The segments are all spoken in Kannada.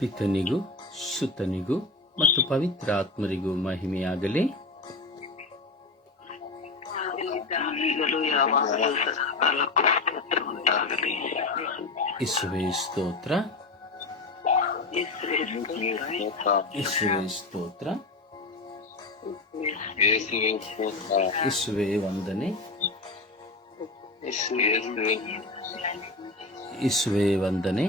ಪಿತನಿಗೂ ಸುತನಿಗೂ ಮತ್ತು ಪವಿತ್ರಾತ್ಮರಿಗೂ ಮಹಿಮೆಯಾಗಲಿ. ಯೇಸುವೇ ಸ್ತೋತ್ರ, ಯೇಸುವೇ ಸ್ತೋತ್ರ, ಯೇಸುವೇ ವಂದನೆ, ಯೇಸುವೇ ವಂದನೆ,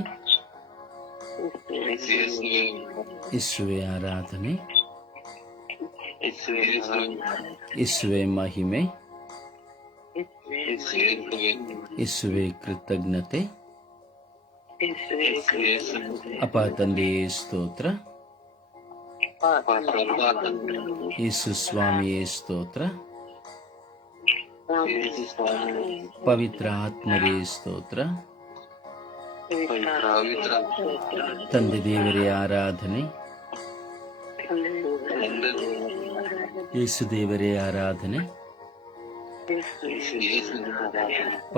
ಯೇಸುವೇ ಆರಾಧನೆ, ಯೇಸುವೇ ಮಹಿಮೆ, ಯೇಸುವೇ ಕೃತಜ್ಞತೆ. ಅಪ್ಪ ತಂದೆಯೇ ಸ್ತೋತ್ರ, ಯೇಸು ಸ್ವಾಮಿಯೇ ಸ್ತೋತ್ರ, ಪವಿತ್ರ ಆತ್ಮರೇ ಸ್ತೋತ್ರ, ತಂದೆ ದೇವರೇ ಆರಾಧನೆ, ಯೇಸು ದೇವರೇ ಆರಾಧನೆ,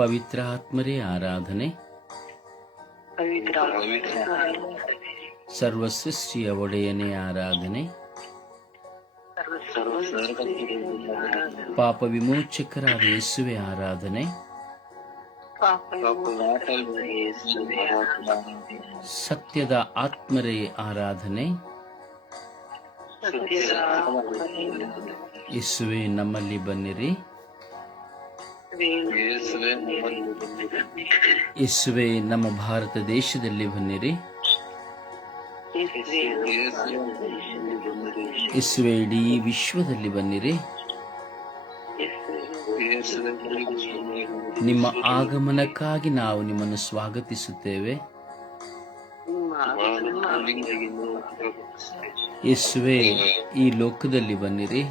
ಪವಿತ್ರ ಆತ್ಮರೇ ಆರಾಧನೆ, ಸರ್ವ ಸೃಷ್ಟಿಯ ಒಡೆಯನೇ ಆರಾಧನೆ, ಪಾಪ ವಿಮೋಚಕರಾದ ಯೇಸುವೆ ಆರಾಧನೆ, ಸತ್ಯದ ಆತ್ಮರೇ ಆರಾಧನೆ, ಯೇಸುವೆ ನಮ್ಮಲ್ಲಿ ಬನ್ನಿರಿ, ಯೇಸುವೆ ನಮ್ಮ ಭಾರತ ದೇಶದಲ್ಲಿ ಬನ್ನಿರಿ, ಯೇಸುವೆ ಇಡೀ ವಿಶ್ವದಲ್ಲಿ ಬನ್ನಿರಿ. ನಿಮ್ಮ ಆಗಮನಕ್ಕಾಗಿ ನಾವು ನಿಮ್ಮನ್ನು ಸ್ವಾಗತಿಸುತ್ತೇವೆ. ಯೇಸುವೆ ಈ ಲೋಕದಲ್ಲಿ ಬನ್ನಿರಿ,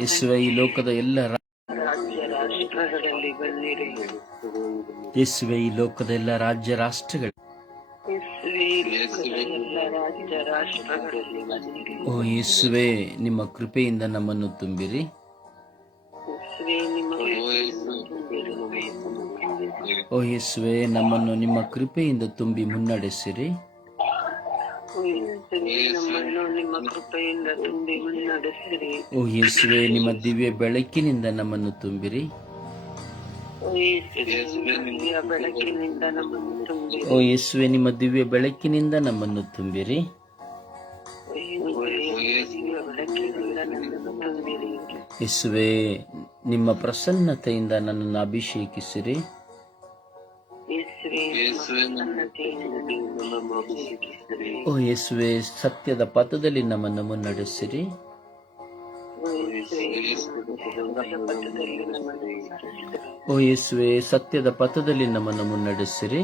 ಯೇಸುವೆ ಈ ಲೋಕದ ಎಲ್ಲ ರಾಷ್ಟ್ರಗಳಲ್ಲಿ ಬನ್ನಿರಿ, ಯೇಸುವೆ ಈ ಲೋಕದ ಎಲ್ಲ ರಾಜ್ಯ ರಾಷ್ಟ್ರಗಳು, ಓ ಯೇಸುವೆ ನಿಮ್ಮ ಕೃಪೆಯಿಂದ ನಮ್ಮನ್ನು ತುಂಬಿರಿ, ಓ ಯೇಸುವೆ ನಮ್ಮನ್ನು ನಿಮ್ಮ ಕೃಪೆಯಿಂದ ತುಂಬಿ ಮುನ್ನಡೆಸಿರಿ, ಓ ಯೇಸುವೆ ನಿಮ್ಮ ದಿವ್ಯ ಬೆಳಕಿನಿಂದ ನಮ್ಮನ್ನು ತುಂಬಿರಿ, ಓ ಯೇಸುವೆ ನಿಮ್ಮ ದಿವ್ಯ ಬೆಳಕಿನಿಂದ ನಮ್ಮನ್ನು ತುಂಬಿರಿ, ಯೇಸುವೆ ನಿಮ್ಮ ಪ್ರಸನ್ನತೆಯಿಂದ ನನ್ನನ್ನು ಅಭಿಷೇಕಿಸಿರಿ, ಓ ಯೇಸುವೆ ಸತ್ಯದ ಪಥದಲ್ಲಿ ನಮ್ಮನ್ನು ಮುನ್ನಡೆಸಿರಿ, ಓ ಯೇಸುವೆ ಸತ್ಯದ ಪಥದಲ್ಲಿ ನಮ್ಮನ್ನು ಮುನ್ನಡೆಸಿರಿ.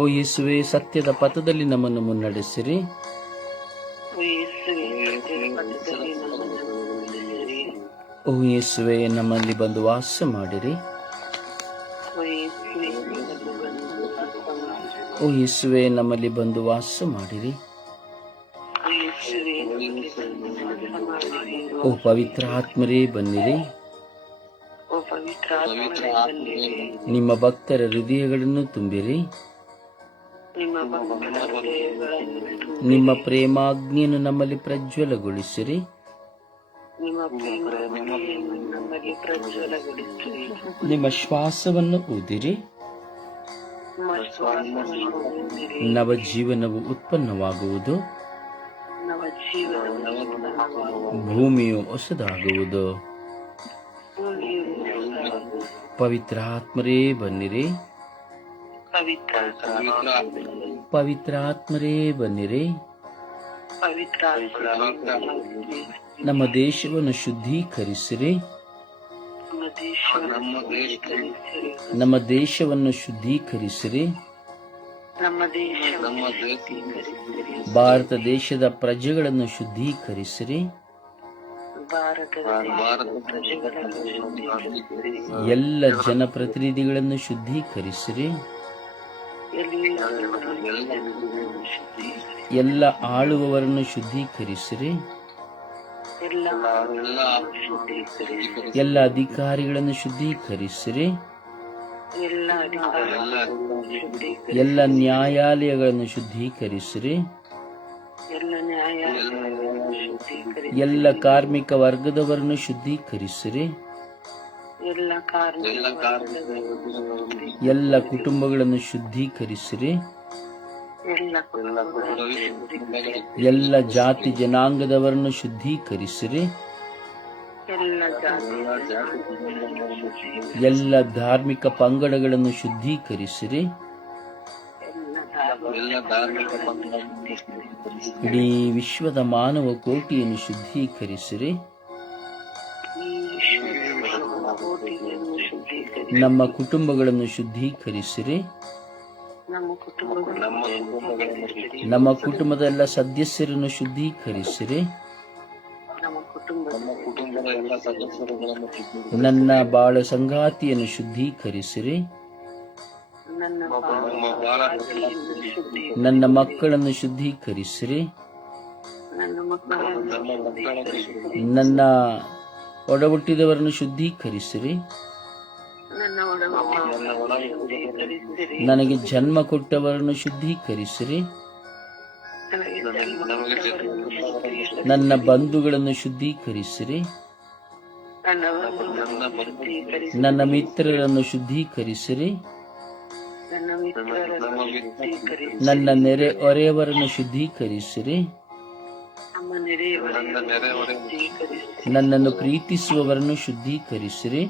ಓ ಯೇಸುವೆ ಸತ್ಯದ ಪಥದಲ್ಲಿ ನಮ್ಮನ್ನು ಮುನ್ನಡೆಸಿರಿ, ಓ ಯೇಸುವೆ ನಮ್ಮಲ್ಲಿ ಬಂದು ವಾಸ ಮಾಡಿರಿ, ಓ ಯೇಸುವೆ ನಮ್ಮಲ್ಲಿ ಬಂದು ವಾಸ ಮಾಡಿರಿ, ಓ ಪವಿತ್ರ ಆತ್ಮರೇ ಬನ್ನಿರಿ, ನಿಮ್ಮ ಭಕ್ತರ ಹೃದಯಗಳನ್ನು ತುಂಬಿರಿ, ನಿಮ್ಮ ಪ್ರೇಮಾಗ್ನಿಯನ್ನು ನಮ್ಮಲ್ಲಿ ಪ್ರಜ್ವಲಗೊಳಿಸಿರಿ, ನಿಮ್ಮ ಶ್ವಾಸವನ್ನು ಊದಿರಿ, ನವಜೀವನವು ಉತ್ಪನ್ನವಾಗುವುದು, ಭೂಮಿಯು ಹೊಸದಾಗುವುದು. ಪವಿತ್ರ ಆತ್ಮರೇ ಬನ್ನಿರಿ, ಪವಿತ್ರ ಆತ್ಮರೇ ಬನ್ನಿರಿ, ನಮ್ಮ ದೇಶವನ್ನು ಶುದ್ಧೀಕರಿಸಿರಿ, ನಮ್ಮ ದೇಶವನ್ನು ಶುದ್ಧೀಕರಿಸಿರಿ, ಭಾರತ ದೇಶದ ಪ್ರಜೆಗಳನ್ನು ಶುದ್ಧೀಕರಿಸಿರಿ, ಎಲ್ಲ ಜನಪ್ರತಿನಿಧಿಗಳನ್ನು ಶುದ್ಧೀಕರಿಸಿರಿ, ಎಲ್ಲ ಆಳುವವರನ್ನು ಶುದ್ಧೀಕರಿಸಿರಿ, ಎಲ್ಲ ಎಲ್ಲ ಅಧಿಕಾರಿಗಳನ್ನು ಶುದ್ಧೀಕರಿಸಿರಿ. ಎಲ್ಲ ನ್ಯಾಯಾಲಯಗಳನ್ನು ಶುದ್ಧೀಕರಿಸಿರಿ. ಎಲ್ಲ ಕಾರ್ಮಿಕ ವರ್ಗದವರನ್ನು ಶುದ್ಧೀಕರಿಸಿರಿ. ಎಲ್ಲ ಕುಟುಂಬಗಳನ್ನು ಶುದ್ಧೀಕರಿಸಿರಿ. ಎಲ್ಲ ಜಾತಿ ಜನಾಂಗದವರನ್ನು ಶುದ್ಧೀಕರಿಸಿರಿ. ಎಲ್ಲ ಧಾರ್ಮಿಕ ಪಂಗಡಗಳನ್ನು ಶುದ್ಧೀಕರಿಸಿರಿ. ಇಡೀ ವಿಶ್ವದ ಮಾನವ ಕೋಟಿಯನ್ನು ಶುದ್ಧೀಕರಿಸಿರಿ. ನಮ್ಮ ಕುಟುಂಬಗಳನ್ನು ಶುದ್ಧೀಕರಿಸಿರಿ. ನಮ್ಮ ಕುಟುಂಬದ ಎಲ್ಲ ಸದಸ್ಯರನ್ನು ಶುದ್ಧೀಕರಿಸಿರಿ. ನನ್ನ ಬಾಳ ಸಂಗಾತಿಯನ್ನು ಶುದ್ಧೀಕರಿಸಿರಿ. ನನ್ನ ಮಕ್ಕಳನ್ನು ಶುದ್ಧೀಕರಿಸಿರಿ. ನನ್ನ ಒಡಹುಟ್ಟಿದವರನ್ನು ಶುದ್ಧೀಕರಿಸಿರಿ. ನನಗೆ ಜನ್ಮ ಕೊಟ್ಟವರನ್ನು ಶುದ್ಧೀಕರಿಸಿರಿ. ನನ್ನ ಬಂಧುಗಳನ್ನು ಶುದ್ಧೀಕರಿಸಿರಿ. ನನ್ನ ಮಿತ್ರರನ್ನು ಶುದ್ಧೀಕರಿಸಿರಿ. ನನ್ನ ನೆರೆ ಹೊರೆಯವರನ್ನು ಶುದ್ಧೀಕರಿಸಿರಿ. ನನ್ನನ್ನು ಪ್ರೀತಿಸುವವರನ್ನು ಶುದ್ಧೀಕರಿಸಿರಿ.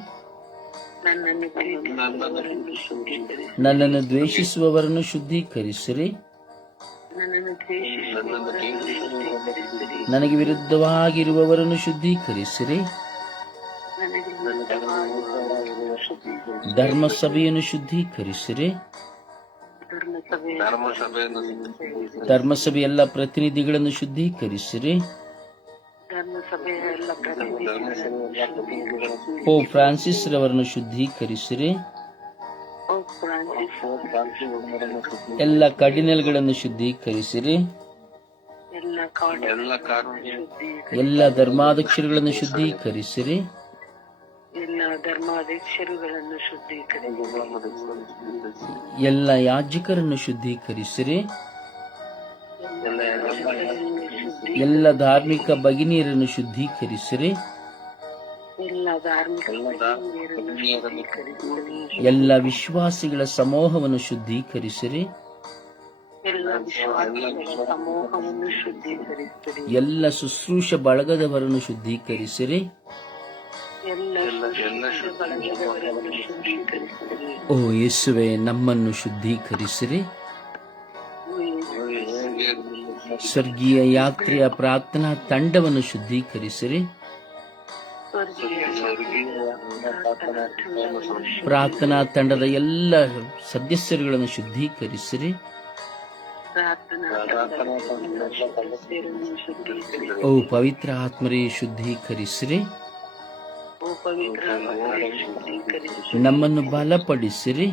ನನ್ನನ್ನು ದ್ವೇಷಿಸುವವರನ್ನು ಶುದ್ಧೀಕರಿಸಿರಿ. ನನಗೆ ವಿರುದ್ಧವಾಗಿರುವವರನ್ನು ಶುದ್ಧೀಕರಿಸಿರಿ. ಧರ್ಮಸಭೆಯನ್ನು ಶುದ್ಧೀಕರಿಸಿರಿ. ಧರ್ಮಸಭೆ ಎಲ್ಲ ಪ್ರತಿನಿಧಿಗಳನ್ನು ಶುದ್ಧೀಕರಿಸಿರಿ. Pop Francis ರವರನ್ನು ಶುದ್ಧೀಕರಿಸಿರಿ. ಎಲ್ಲ ಕಾರ್ಡಿನಲ್ಗಳನ್ನು ಶುದ್ಧೀಕರಿಸಿರಿ. ಎಲ್ಲ ಧರ್ಮಾಧ್ಯಕ್ಷರುಗಳನ್ನು ಶುದ್ಧೀಕರಿಸಿರಿ. ಎಲ್ಲ ಯಾಜಕರನ್ನು ಶುದ್ಧೀಕರಿಸಿರಿ. ಎಲ್ಲ ಧಾರ್ಮಿಕ ಭಗಿನಿಯರನ್ನು ಶುದ್ಧೀಕರಿಸಿರಿ. ಎಲ್ಲ ವಿಶ್ವಾಸಿಗಳ ಸಮೂಹವನ್ನು ಶುದ್ಧೀಕರಿಸಿರಿ. ಎಲ್ಲ ಶುಶ್ರೂಷ ಬಳಗದವರನ್ನು ಶುದ್ಧೀಕರಿಸಿರಿ. ಓ ಯೇಸುವೆ, ನಮ್ಮನ್ನು ಶುದ್ಧೀಕರಿಸಿರಿ. ಸ್ವರ್ಗೀಯ ಯಾತ್ರೆಯ ಪ್ರಾರ್ಥನಾ ತಂಡವನ್ನು ಶುದ್ಧೀಕರಿಸಿರಿ. ಪ್ರಾರ್ಥನಾ ತಂಡದ ಎಲ್ಲ ಸದಸ್ಯರುಗಳನ್ನು ಶುದ್ಧೀಕರಿಸಿರಿ. ಓ ಪವಿತ್ರ ಆತ್ಮರೇ, ಶುದ್ಧೀಕರಿಸಿರಿ. ನಮ್ಮನ್ನು ಬಲಪಡಿಸಿರಿ.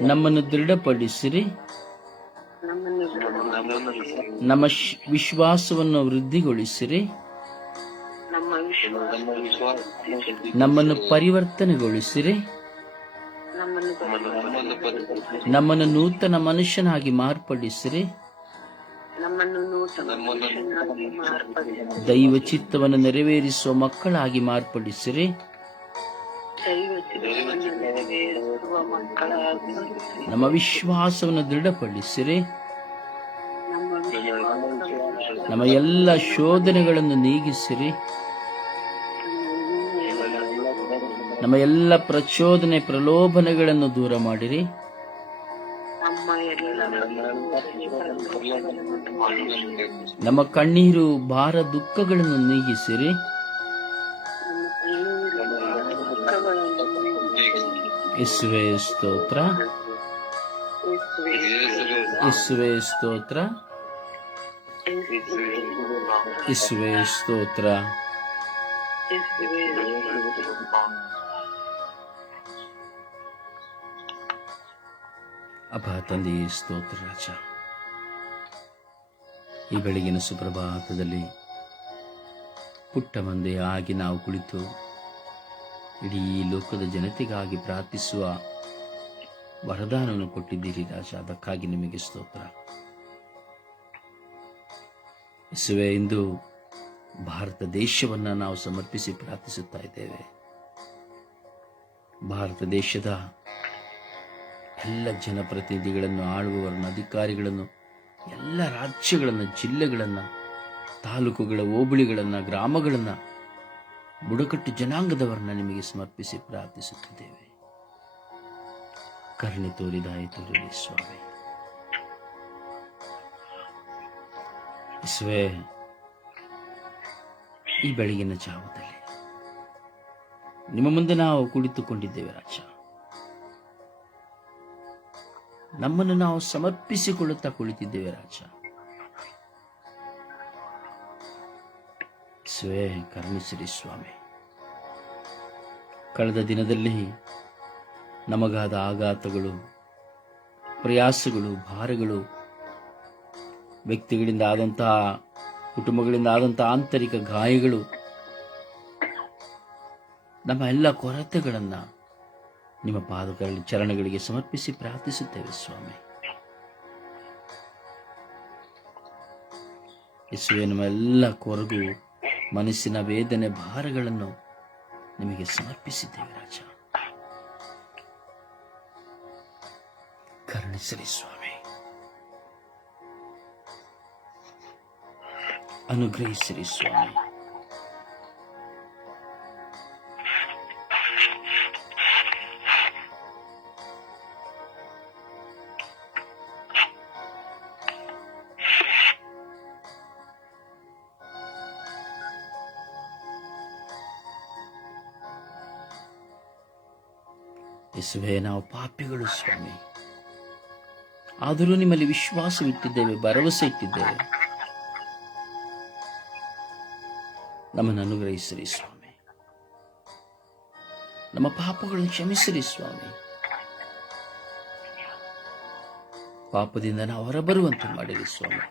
ನಮ್ಮನ್ನು ದೃಢಪಡಿಸಿರಿ. ನಮ್ಮ ವಿಶ್ವಾಸವನ್ನು ವೃದ್ಧಿಗೊಳಿಸಿರಿ. ನಮ್ಮನ್ನು ಪರಿವರ್ತನೆಗೊಳಿಸಿರಿ. ನಮ್ಮನ್ನು ನೂತನ ಮನುಷ್ಯನಾಗಿ ಮಾರ್ಪಡಿಸಿರಿ. ದೈವ ಚಿತ್ತವನ್ನು ನೆರವೇರಿಸುವ ಮಕ್ಕಳಾಗಿ ಮಾರ್ಪಡಿಸಿರಿ. ನಮ್ಮ ವಿಶ್ವಾಸವನ್ನು ದೃಢಪಡಿಸಿರಿ. ನಮ್ಮ ಎಲ್ಲ ಶೋಧನೆಗಳನ್ನು ನೀಗಿಸಿರಿ. ನಮ್ಮ ಎಲ್ಲ ಪ್ರಚೋದನೆ ಪ್ರಲೋಭನೆಗಳನ್ನು ದೂರ ಮಾಡಿರಿ. ನಮ್ಮ ಕಣ್ಣೀರು ಭಾರ ದುಃಖಗಳನ್ನು ನೀಗಿಸಿರಿ. ಯೇಸುವೇ ಸ್ತೋತ್ರ, ಯೇಸುವೇ ಸ್ತೋತ್ರ, ಯೇಸುವೇ ಸ್ತೋತ್ರ. ಅಬ್ಬಾ ತಂದೆಯೇ ಸ್ತೋತ್ರ ರಾಜ. ಈ ಬೆಳಗಿನ ಸುಪ್ರಭಾತದಲ್ಲಿ ಪುಟ್ಟ ಮಂದೆಯಾಗಿ ನಾವು ಕುಳಿತು ಇಡೀ ಲೋಕದ ಜನತೆಗಾಗಿ ಪ್ರಾರ್ಥಿಸುವ ವರದಾನವನ್ನು ಕೊಟ್ಟಿದ್ದೀರಿ ರಾಜ. ಅದಕ್ಕಾಗಿ ನಿಮಗೆ ಸ್ತೋತ್ರ. ಯೇಸುವೆ, ಇಂದು ಭಾರತ ದೇಶವನ್ನು ನಾವು ಸಮರ್ಪಿಸಿ ಪ್ರಾರ್ಥಿಸುತ್ತಾ ಇದ್ದೇವೆ. ಭಾರತ ದೇಶದ ಎಲ್ಲ ಜನಪ್ರತಿನಿಧಿಗಳನ್ನು, ಆಳುವವರನ್ನು, ಅಧಿಕಾರಿಗಳನ್ನು, ಎಲ್ಲ ರಾಜ್ಯಗಳನ್ನು, ಜಿಲ್ಲೆಗಳನ್ನು, ತಾಲೂಕುಗಳ, ಹೋಬಳಿಗಳನ್ನು, ಗ್ರಾಮಗಳನ್ನು, ಬುಡಕಟ್ಟು ಜನಾಂಗದವರನ್ನ ನಿಮಗೆ ಸಮರ್ಪಿಸಿ ಪ್ರಾರ್ಥಿಸುತ್ತಿದ್ದೇವೆ. ಕರುಣೆ ತೋರಿರಿ ಸ್ವಾಮಿ. ಯೇಸುವೆ, ಈ ಬೆಳಗಿನ ಜಾವದಲ್ಲಿ ನಿಮ್ಮ ಮುಂದೆ ನಾವು ಕುಳಿತುಕೊಂಡಿದ್ದೇವೆ ರಾಜ. ನಮ್ಮನ್ನು ನಾವು ಸಮರ್ಪಿಸಿಕೊಳ್ಳುತ್ತಾ ಕುಳಿತಿದ್ದೇವೆ ರಾಜ. ಯೇಸುವೆ, ಕರುಣಿಸಿರಿ ಸ್ವಾಮಿ. ಕಳೆದ ದಿನದಲ್ಲಿ ನಮಗಾದ ಆಘಾತಗಳು, ಪ್ರಯಾಸಗಳು, ಭಾರಗಳು, ವ್ಯಕ್ತಿಗಳಿಂದ ಆದಂತಹ, ಕುಟುಂಬಗಳಿಂದ ಆದಂತಹ ಆಂತರಿಕ ಗಾಯಗಳು, ನಮ್ಮ ಎಲ್ಲ ಕೊರತೆಗಳನ್ನು ನಿಮ್ಮ ಪಾದಗಳಲ್ಲಿ, ಚರಣಗಳಿಗೆ ಸಮರ್ಪಿಸಿ ಪ್ರಾರ್ಥಿಸುತ್ತೇವೆ ಸ್ವಾಮಿ. ಯೇಸುವೆ, ನಮ್ಮ ಎಲ್ಲ ಕೊರಗು, ಮನಸ್ಸಿನ ವೇದನೆ, ಭಾರಗಳನ್ನು ನಿಮಗೆ ಸಮರ್ಪಿಸಿದ್ದೇವೆ ರಾಜ. ಕರುಣಿಸಲಿ ಸ್ವಾಮಿ, ಅನುಗ್ರಹಿಸಿರಿ ಸ್ವಾಮಿ. ಯೇಸುವೆ, ನಾವು ಪಾಪಿಗಳು ಸ್ವಾಮಿ, ಆದರೂ ನಿಮ್ಮಲ್ಲಿ ವಿಶ್ವಾಸವಿಟ್ಟಿದ್ದೇವೆ, ಭರವಸೆ ಇಟ್ಟಿದ್ದೇವೆ. ನಮ್ಮನ್ನು ಅನುಗ್ರಹಿಸಿರಿ ಸ್ವಾಮಿ. ನಮ್ಮ ಪಾಪಗಳನ್ನು ಕ್ಷಮಿಸಿರಿ ಸ್ವಾಮಿ. ಪಾಪದಿಂದ ನಾವು ಹೊರಬರುವಂತೆ ಮಾಡಿರಿ ಸ್ವಾಮಿ.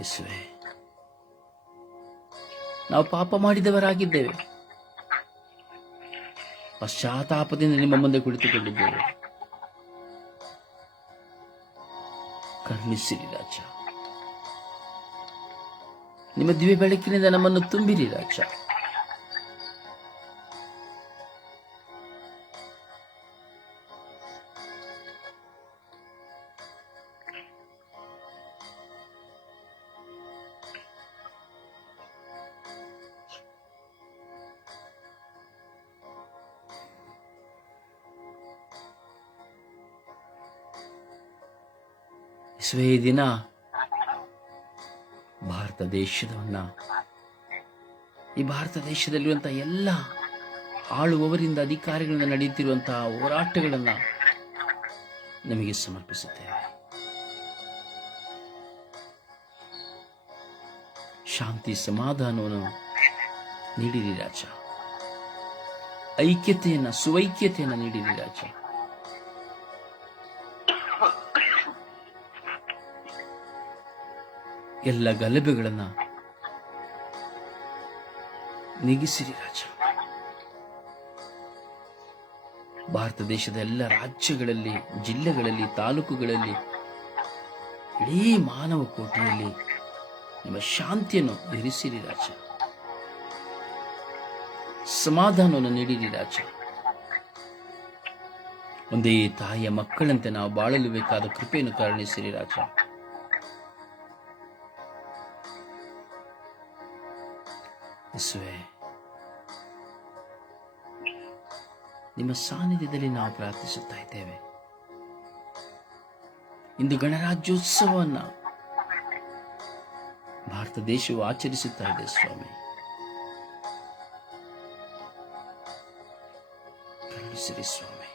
ಯೇಸುವೆ, ನಾವು ಪಾಪ ಮಾಡಿದವರಾಗಿದ್ದೇವೆ. ಪಶ್ಚಾತ್ತಾಪದಿಂದ ನಿಮ್ಮ ಮುಂದೆ ಕುಳಿತುಕೊಂಡಿದ್ದೇವೆ. ಕರುಣಿಸಿರಿ ರಾಜ. ನಿಮ್ಮ ದಿವ್ಯ ಬೆಳಕಿನಿಂದ ನಮ್ಮನ್ನು ತುಂಬಿರಿ ರಾಜ. ಯೇಸುವೆ, ಈ ದಿನ ಈ ಭಾರತ ದೇಶದಲ್ಲಿರುವಂತಹ ಎಲ್ಲ ಆಳುವವರಿಂದ, ಅಧಿಕಾರಿಗಳಿಂದ ನಡೆಯುತ್ತಿರುವಂತಹ ಹೋರಾಟಗಳನ್ನು ನಿಮಗೆ ಸಮರ್ಪಿಸುತ್ತೇವೆ. ಶಾಂತಿ, ಸಮಾಧಾನವನ್ನು ನೀಡಿರಿ ರಾಜ. ಐಕ್ಯತೆಯನ್ನು, ಸುವೈಕ್ಯತೆಯನ್ನು ನೀಡಿರಿ ರಾಜ. ಎಲ್ಲ ಗಲಭೆಗಳನ್ನು ನೀಗಿಸಿರಿ ರಾಜ. ಭಾರತ ದೇಶದ ಎಲ್ಲ ರಾಜ್ಯಗಳಲ್ಲಿ, ಜಿಲ್ಲೆಗಳಲ್ಲಿ, ತಾಲೂಕುಗಳಲ್ಲಿ, ಇಡೀ ಮಾನವ ಕೋಟಿಯಲ್ಲಿ ನಿಮ್ಮ ಶಾಂತಿಯನ್ನು ಇರಿಸಿರಿ ರಾಜ. ಸಮಾಧಾನವನ್ನು ನೀಡಿರಿ ರಾಜ. ಒಂದೇ ತಾಯಿಯ ಮಕ್ಕಳಂತೆ ನಾವು ಬಾಳಲು ಬೇಕಾದ ಕೃಪೆಯನ್ನು ಕರುಣಿಸಿರಿ ರಾಜ. ಯೇಸುವೆ, ನಿಮ್ಮ ಸಾನ್ನಿಧ್ಯದಲ್ಲಿ ನಾವು ಪ್ರಾರ್ಥಿಸುತ್ತಾ ಇದ್ದೇವೆ. ಇಂದು ಗಣರಾಜ್ಯೋತ್ಸವವನ್ನು ಭಾರತ ದೇಶವು ಆಚರಿಸುತ್ತಾ ಇದೆ ಸ್ವಾಮಿ. ಕರುಣಿಸಿರಿ ಸ್ವಾಮಿ.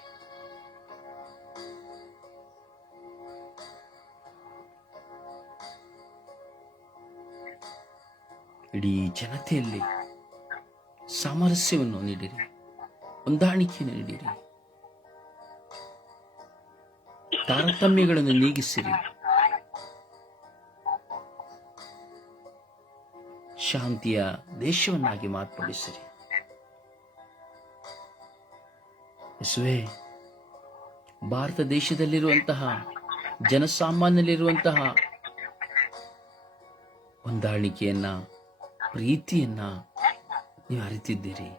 ಇಡೀ ಜನತೆಯಲ್ಲಿ ಸಾಮರಸ್ಯವನ್ನು ನೀಡಿರಿ, ಹೊಂದಾಣಿಕೆಯನ್ನು ನೀಡಿರಿ, ತಾರತಮ್ಯಗಳನ್ನು ನೀಗಿಸಿರಿ. ಶಾಂತಿಯ ದೇಶವನ್ನಾಗಿ ಮಾರ್ಪಡಿಸಿರಿ. ಯೇಸುವೇ, ಭಾರತ ದೇಶದಲ್ಲಿರುವಂತಹ ಜನಸಾಮಾನ್ಯರಲ್ಲಿರುವಂತಹ ಹೊಂದಾಣಿಕೆಯನ್ನ, ಪ್ರೀತಿಯನ್ನ ನೀವು ಅರಿತಿದ್ದೀರಿ.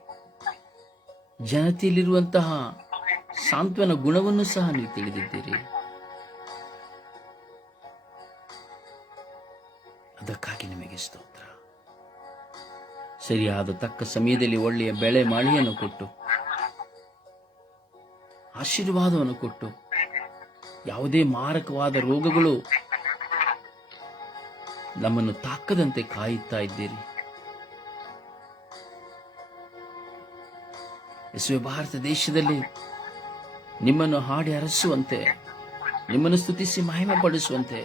ಜನತೆಯಲ್ಲಿರುವಂತಹ ಸಾಂತ್ವನ ಗುಣವನ್ನು ಸಹ ನೀವು ತಿಳಿದಿದ್ದೀರಿ. ಅದಕ್ಕಾಗಿ ನಿಮಗೆ ಸ್ತೋತ್ರ. ಸರಿಯಾದ ತಕ್ಕ ಸಮಯದಲ್ಲಿ ಒಳ್ಳೆಯ ಬೆಳೆ ಮಳೆಯನ್ನು ಕೊಟ್ಟು, ಆಶೀರ್ವಾದವನ್ನು ಕೊಟ್ಟು, ಯಾವುದೇ ಮಾರಕವಾದ ರೋಗಗಳು ನಮ್ಮನ್ನು ತಾಕದಂತೆ ಕಾಯುತ್ತಾ ಇದ್ದೀರಿ. ಯೇಸುವೆ, ಭಾರತ ದೇಶದಲ್ಲಿ ನಿಮ್ಮನ್ನು ಹಾಡಿ ಹರಸುವಂತೆ, ನಿಮ್ಮನ್ನು ಸ್ತುತಿಸಿ ಮಹಿಮೆ ಪಡಿಸುವಂತೆ,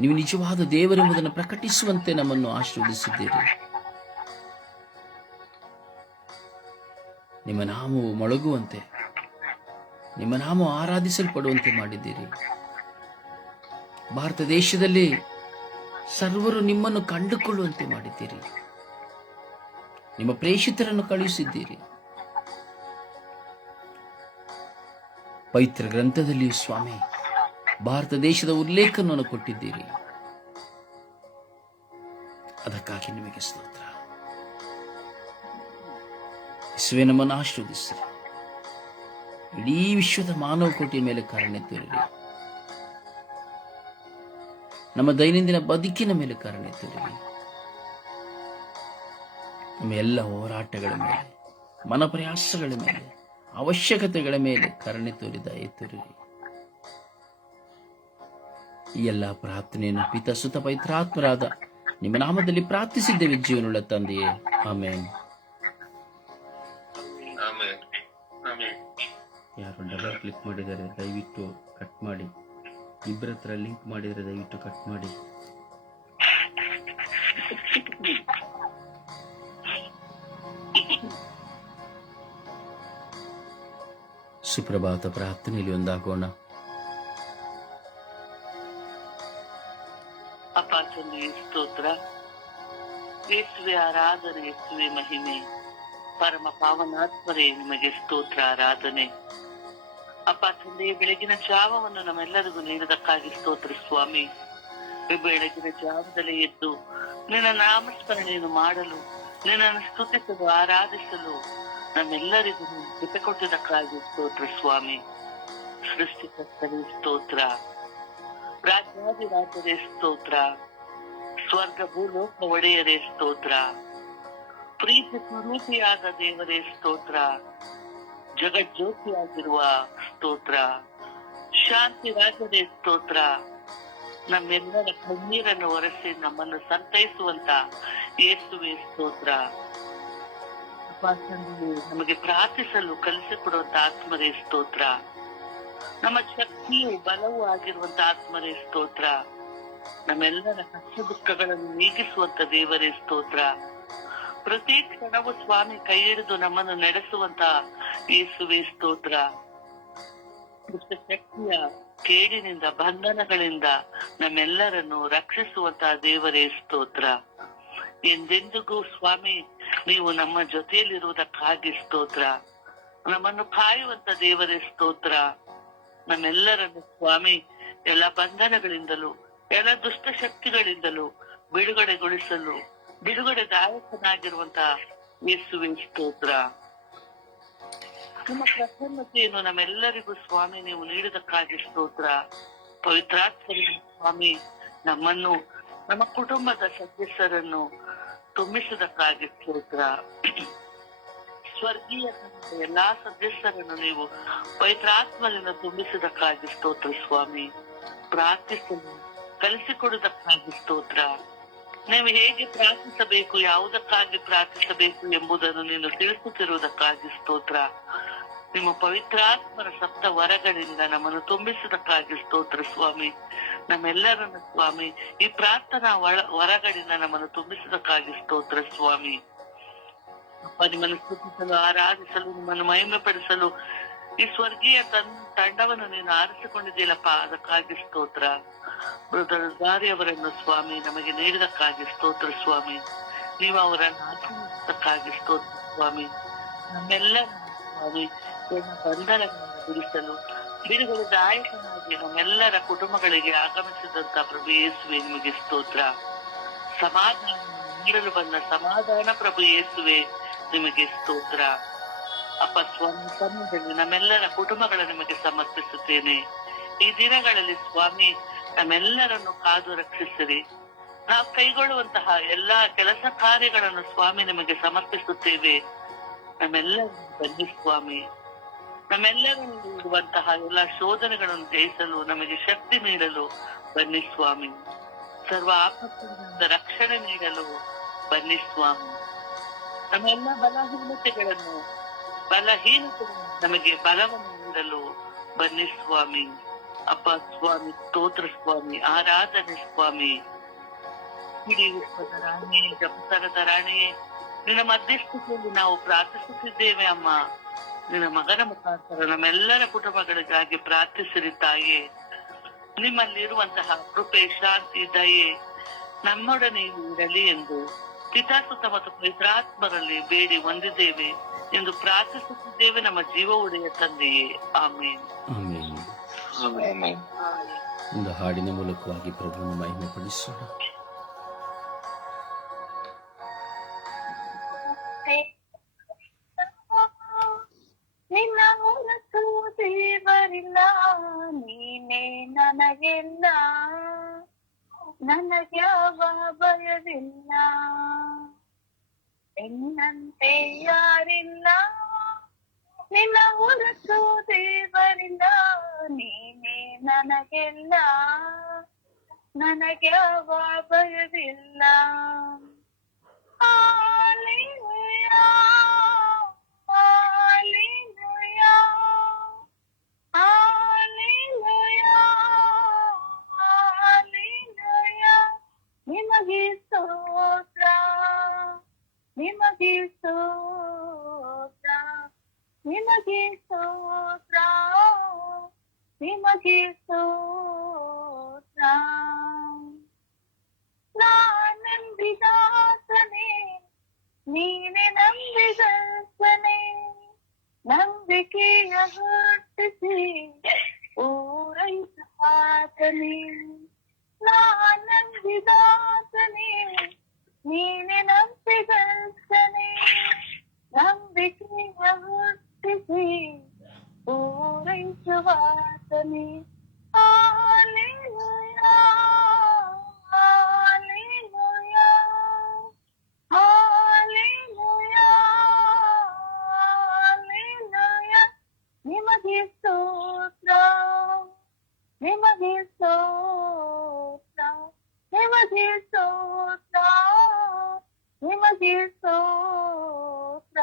ನೀವು ನಿಜವಾದ ದೇವರೆಂಬುದನ್ನು ಪ್ರಕಟಿಸುವಂತೆ ನಮ್ಮನ್ನು ಆಶೀರ್ವದಿಸಿದ್ದೀರಿ. ನಿಮ್ಮ ನಾಮವು ಮೊಳಗುವಂತೆ, ನಿಮ್ಮ ನಾಮ ಆರಾಧಿಸಲ್ಪಡುವಂತೆ ಮಾಡಿದ್ದೀರಿ. ಭಾರತ ದೇಶದಲ್ಲಿ ಸರ್ವರು ನಿಮ್ಮನ್ನು ಕಂಡುಕೊಳ್ಳುವಂತೆ ಮಾಡಿದ್ದೀರಿ. ನಿಮ್ಮ ಪ್ರೇಷಿತರನ್ನು ಕಳುಹಿಸಿದ್ದೀರಿ. ಪವಿತ್ರ ಗ್ರಂಥದಲ್ಲಿ ಸ್ವಾಮಿ ಭಾರತ ದೇಶದ ಉಲ್ಲೇಖವನ್ನು ಕೊಟ್ಟಿದ್ದೀರಿ. ಅದಕ್ಕಾಗಿ ನಿಮಗೆ ಸ್ತೋತ್ರ. ಯೇಸುವೇ, ನಮ್ಮನ್ನು ಆಶೀರ್ವದಿಸಿರಿ. ಇಡೀ ವಿಶ್ವದ ಮಾನವ ಕೋಟಿಯ ಮೇಲೆ ಕರುಣೆ ತೋರಿರಿ. ನಮ್ಮ ದೈನಂದಿನ ಬದುಕಿನ ಮೇಲೆ ಕರುಣೆ ತೋರಿರಿ. ನಮ್ಮ ಎಲ್ಲ ಹೋರಾಟಗಳ ಮೇಲೆ, ಮನಪ್ರಯಾಸಗಳ ಮೇಲೆ, ಅವಶ್ಯಕತೆಗಳ ಮೇಲೆ ಕರುಣೆ ತೋರಿದ ತೋರಿರಿ. ಈ ಎಲ್ಲ ಪ್ರಾರ್ಥನೆಯನ್ನು ಪಿತ ಸುತ ಪವಿತ್ರಾತ್ಮರಾದ ನಿಮ್ಮ ನಾಮದಲ್ಲಿ ಪ್ರಾರ್ಥಿಸಿದ್ದೇವೆ ಜೀವನುಳ್ಳ ತಂದೆಯೇ, ಆಮೇನ್. ಯಾರು ಡಬಲ್ ಕ್ಲಿಕ್ ಮಾಡಿದರೆ ದಯವಿಟ್ಟು ಕಟ್ ಮಾಡಿ. ಇಬ್ಬರ ಹತ್ರ ಲಿಂಕ್ ಮಾಡಿದರೆ ದಯವಿಟ್ಟು ಕಟ್ ಮಾಡಿ. ಸುಪ್ರಭಾತ ಪ್ರಾರ್ಥನೆಯಲ್ಲಿ ಒಂದಾಗೋಣ. ಅಪ್ಪ ತಂದೆ ಸ್ತೋತ್ರ, ಯೇಸುವೆ ಆರಾಧನೆ, ಯೇಸುವೆ ಮಹಿಮೆ, ಪರಮ ಪಾವನಾತ್ಮರೇ ನಿಮಗೆ ಸ್ತೋತ್ರ ಆರಾಧನೆ. ಅಪ್ಪ ತಂದೆ, ಬೆಳಗಿನ ಜಾವವನ್ನು ನಮ್ಮೆಲ್ಲರಿಗೂ ನೀಡಿದಕ್ಕಾಗಿ ಸ್ತೋತ್ರ ಸ್ವಾಮಿ. ಬೆಳಗಿನ ಜಾವದಲ್ಲಿ ಎದ್ದು ನಿನ್ನ ನಾಮಸ್ಮರಣೆಯನ್ನು ಮಾಡಲು, ನಿನ್ನನ್ನು ಸ್ತುತಿಸಲು, ಆರಾಧಿಸಲು ನಮ್ಮೆಲ್ಲರಿಗೂ ಕೃಪೆ ಕೊಟ್ಟಿದ್ದಕ್ಕಾಗಿ ಸ್ತೋತ್ರ ಸ್ವಾಮಿ. ಸೃಷ್ಟಿಕರ್ತರೇ ಸ್ತೋತ್ರ, ರಾಜ್ಯಾಧಿರಾಜರೇ ಸ್ತೋತ್ರ, ಸ್ವರ್ಗ ಭೂಲೋಕ ಒಡೆಯರೇ ಸ್ತೋತ್ರ, ಪ್ರೀತಿ ಸ್ವರೂಪಿಯಾದ ದೇವರೇ ಸ್ತೋತ್ರ, ಜಗಜ್ಯೋತಿಯಾಗಿರುವ ಸ್ತೋತ್ರ, ಶಾಂತಿ ರಾಜರೇ ಸ್ತೋತ್ರ, ನಮ್ಮೆಲ್ಲರ ಕಣ್ಣೀರನ್ನು ಒರೆಸಿ ನಮ್ಮನ್ನು ಸಂತೈಸುವಂತ ಯೇಸುವೆ ಸ್ತೋತ್ರ. ನಮಗೆ ಪ್ರಾರ್ಥಿಸಲು ಕಲಿಸಿಕೊಡುವಂತ ಆತ್ಮರೇ ಸ್ತೋತ್ರ, ನಮ್ಮ ಶಕ್ತಿಯು ಬಲವೂ ಆಗಿರುವಂತ ಆತ್ಮರೇ ಸ್ತೋತ್ರ, ನಮ್ಮೆಲ್ಲರ ಕಷ್ಟ ದುಃಖಗಳನ್ನು ನೀಗಿಸುವಂತ ದೇವರೇ ಸ್ತೋತ್ರ. ಪ್ರತಿ ಕ್ಷಣವೂ ಸ್ವಾಮಿ ಕೈ ಹಿಡಿದು ನಮ್ಮನ್ನು ನಡೆಸುವಂತ ಯೇಸುವೆ ಸ್ತೋತ್ರ. ಶಕ್ತಿಯ ಕೇಡಿನಿಂದ, ಬಂಧನಗಳಿಂದ ನಮ್ಮೆಲ್ಲರನ್ನು ರಕ್ಷಿಸುವಂತ ದೇವರೇ ಸ್ತೋತ್ರ. ಎಂದೆಂದಿಗೂ ಸ್ವಾಮಿ ನೀವು ನಮ್ಮ ಜೊತೆಯಲ್ಲಿರುವುದಕ್ಕಾಗಿ ಸ್ತೋತ್ರ. ನಮ್ಮನ್ನು ಕಾಯುವಂತ ದೇವರೇ ಸ್ತೋತ್ರ. ನಮ್ಮೆಲ್ಲರನ್ನು ಸ್ವಾಮಿ ಎಲ್ಲ ಬಂಧನಗಳಿಂದಲೂ, ಎಲ್ಲ ದುಷ್ಟ ಶಕ್ತಿಗಳಿಂದಲೂ ಬಿಡುಗಡೆಗೊಳಿಸಲು ಬಿಡುಗಡೆದಾಯಕನಾಗಿರುವಂತ ಯೇಸುವೆ ಸ್ತೋತ್ರ. ನಿಮ್ಮ ಪ್ರಸನ್ನತೆಯನ್ನು ನಮ್ಮೆಲ್ಲರಿಗೂ ಸ್ವಾಮಿ ನೀವು ನೀಡಿದಕ್ಕಾಗಿ ಸ್ತೋತ್ರ. ಪವಿತ್ರಾತ್ಮರಿಗೆ ಸ್ವಾಮಿ ನಮ್ಮನ್ನು, ನಮ್ಮ ಕುಟುಂಬದ ಸದಸ್ಯರನ್ನು ತುಂಬಿಸುವುದಕ್ಕಾಗಿ ಸ್ತೋತ್ರ. ಸ್ವರ್ಗೀಯ ಎಲ್ಲಾ ಸದಸ್ಯರನ್ನು ನೀವು ಪವಿತ್ರಾತ್ಮದಿಂದ ತುಂಬಿಸುವುದಕ್ಕಾಗಿ ಸ್ತೋತ್ರ ಸ್ವಾಮಿ. ಪ್ರಾರ್ಥಿಸಲು ಕಲಿಸಿಕೊಡುವುದಕ್ಕಾಗಿ ಸ್ತೋತ್ರ. ನೀವು ಹೇಗೆ ಪ್ರಾರ್ಥಿಸಬೇಕು, ಯಾವುದಕ್ಕಾಗಿ ಪ್ರಾರ್ಥಿಸಬೇಕು ಎಂಬುದನ್ನು ನೀನು ತಿಳಿಸುತ್ತಿರುವುದಕ್ಕಾಗಿ ಸ್ತೋತ್ರ. ನಿಮ್ಮ ಪವಿತ್ರಾತ್ಮರ ಸಪ್ತ ವರಗಳಿಂದ ನಮ್ಮನ್ನು ತುಂಬಿಸುವುದಕ್ಕಾಗಿ ಸ್ತೋತ್ರ ಸ್ವಾಮಿ. ನಮ್ಮೆಲ್ಲರನ್ನು ಸ್ವಾಮಿ ಈ ಪ್ರಾರ್ಥನಾ ವರಗಳಿಂದ ನಮ್ಮನ್ನು ತುಂಬಿಸುವುದಕ್ಕಾಗಿ ಸ್ತೋತ್ರ ಸ್ವಾಮಿ. ಅಪ್ಪ, ನಿಮ್ಮನ್ನು ಸ್ತುತಿಸಲು, ಆರಾಧಿಸಲು, ನಿಮ್ಮನ್ನು ಮಹಿಮೆ ಪಡಿಸಲು ಈ ಸ್ವರ್ಗೀಯ ತಂಡವನ್ನು ನೀನು ಆರಿಸಿಕೊಂಡಿದ್ದೀಯಲ್ಲಪ್ಪ, ಅದಕ್ಕಾಗಿ ಸ್ತೋತ್ರ. ಬ್ರದರ್ ದಾರಿ ಅವರನ್ನು ಸ್ವಾಮಿ ನಮಗೆ ನೀಡಿದಕ್ಕಾಗಿ ಸ್ತೋತ್ರ ಸ್ವಾಮಿ. ನೀವು ಅವರನ್ನು ಆಶೀರ್ವದಿಸಕ್ಕಾಗಿ ಸ್ತೋತ್ರ ಸ್ವಾಮಿ. ನಮ್ಮೆಲ್ಲ ಸ್ವಾಮಿ ಬಂಧನಗಳನ್ನು ಬಿಡಿಸಲು ಬಿಡುಗಡೆದಾಯಕನಾಗಿ ನಮ್ಮೆಲ್ಲರ ಕುಟುಂಬಗಳಿಗೆ ಆಗಮಿಸಿದಂತ ಪ್ರಭು ಯೇಸುವೆ ನಿಮಗೆ ಸ್ತೋತ್ರ. ಸಮಾಧಾನ ನೀಡಲು ಬಂದ ಸಮಾಧಾನ ಪ್ರಭು ಯೇಸುವೆ ನಿಮಗೆ ಸ್ತೋತ್ರ. ಅಪ್ಪ ಸ್ವಾಮಿ ಸಮಯದಲ್ಲಿ ನಮ್ಮೆಲ್ಲರ ಕುಟುಂಬಗಳ ನಿಮಗೆ ಸಮರ್ಪಿಸುತ್ತೇನೆ. ಈ ದಿನಗಳಲ್ಲಿ ಸ್ವಾಮಿ ನಮ್ಮೆಲ್ಲರನ್ನು ಕಾದು ರಕ್ಷಿಸಿರಿ. ನಾವು ಕೈಗೊಳ್ಳುವಂತಹ ಎಲ್ಲಾ ಕೆಲಸ ಕಾರ್ಯಗಳನ್ನು ಸ್ವಾಮಿ ನಿಮಗೆ ಸಮರ್ಪಿಸುತ್ತೇವೆ. ನಮ್ಮೆಲ್ಲರನ್ನು ಬನ್ನಿ ಸ್ವಾಮಿ. ನಮ್ಮೆಲ್ಲರನ್ನು ಇರುವಂತಹ ಎಲ್ಲಾ ಶೋಧನೆಗಳನ್ನು ಜಯಿಸಲು ನಮಗೆ ಶಕ್ತಿ ನೀಡಲು ಬನ್ನಿ ಸ್ವಾಮಿ. ಸರ್ವ ಆಪತ್ತಿನಿಂದ ರಕ್ಷಣೆ ನೀಡಲು ಬನ್ನಿ ಸ್ವಾಮಿ. ನಮ್ಮೆಲ್ಲ ಬಲಹೀನತೆಗಳನ್ನು ನಮಗೆ ಬಲವನ್ನು ನೀಡಲು ಬನ್ನಿ ಸ್ವಾಮಿ. ಅಪ್ಪ ಸ್ವಾಮಿ ಸ್ತೋತ್ರ ಸ್ವಾಮಿ, ಆರಾಧನೆ ಸ್ವಾಮಿ. ಇಡೀ ವಿಶ್ವದ ರಾಣಿ, ಜಪಸರದ ರಾಣಿಯೇ, ನಿನ್ನ ಮಧ್ಯಸ್ಥಿತಿಯಲ್ಲಿ ನಾವು ಪ್ರಾರ್ಥಿಸುತ್ತಿದ್ದೇವೆ ಅಮ್ಮ. ನಿನ್ನ ಮಗನ ಮುಖಾಂತರ ನಮ್ಮೆಲ್ಲರ ಕುಟುಂಬಗಳಿಗಾಗಿ ಪ್ರಾರ್ಥಿಸಿರಿ ತಾಯೇ. ನಿಮ್ಮಲ್ಲಿರುವಂತಹ ಕೃಪೆ, ಶಾಂತಿ, ದಯೆ ನಮ್ಮೊಡನೆ ಇರಲಿ ಎಂದು ಪಿತಾಸುತ ಮತ್ತು ಪವಿತ್ರಾತ್ಮರಲ್ಲಿ ಬೇಡಿ ಹೊಂದಿದ್ದೇವೆ ಎಂದು ಪ್ರಾರ್ಥಿಸುತ್ತಿದ್ದೇವೆ ನಮ್ಮ ಜೀವ ಉಡೆಯ ತಂದೆಯೇ. ಆಮೇನ್. ಆಮೇನ್. ಒಂದು ಹಾಡಿನ ಮೂಲಕವಾಗಿ ಪ್ರಭುವನ್ನು ಮಹಿಮೆ ಪಡಿಸೋಣ. ನಿನ್ನ ಹೊರತು ದೇವರಿಲ್ಲ, ನೀನೇ ನನಗೆಲ್ಲ, ನನಗ್ಯಾವ ಭಯವಿಲ್ಲ. ಎನ್ನಂತೆ ಯಾರಿಲ್ಲ, ನಿನ್ನ ಹೊರತು ದೇವರಿಲ್ಲ, ನೀನೇ ನನಗೆಲ್ಲ, ನನಗ್ಯಾವ ಭಯವಿಲ್ಲ. Hallelujah, Hallelujah, Hallelujah, Hallelujah. ನಿಮಗೆ ಸ್ತೋತ್ರ, ನಿಮಗೆ ಸ್ತೋತ್ರ, ನಿಮಗೆ ಸ್ತೋತ್ರ, ನಿಮಗೆ ಸ್ತೋತ್ರ. ನಂಬಿದಾಸನೆ, ನೀನೆ ನಂಬಿದಾಸನೆ, ನಂಬಿಕೆಯ ಹುಟ್ಟಿಸಿ ಪೂರೈಸಾತನೆ. ನಂಬಿದಾಸನೆ, ನೀನೆ ನಂಬಿದಾಸನೆ, ನಂಬಿಕೆಯ ಹುಟ್ಟಿಸಿ ಪೂರೈಸುವಾತನೆ. Hallelujah, Hallelujah, Hallelujah, Hallelujah. ನಿಮಗೆ ಸ್ತೋತ್ರ, ನಿಮಗೆ ಸ್ತೋತ್ರ, ನಿಮಗೆ ಸ್ತೋತ್ರ, ನಿಮಗೆ ಸ್ತೋತ್ರ.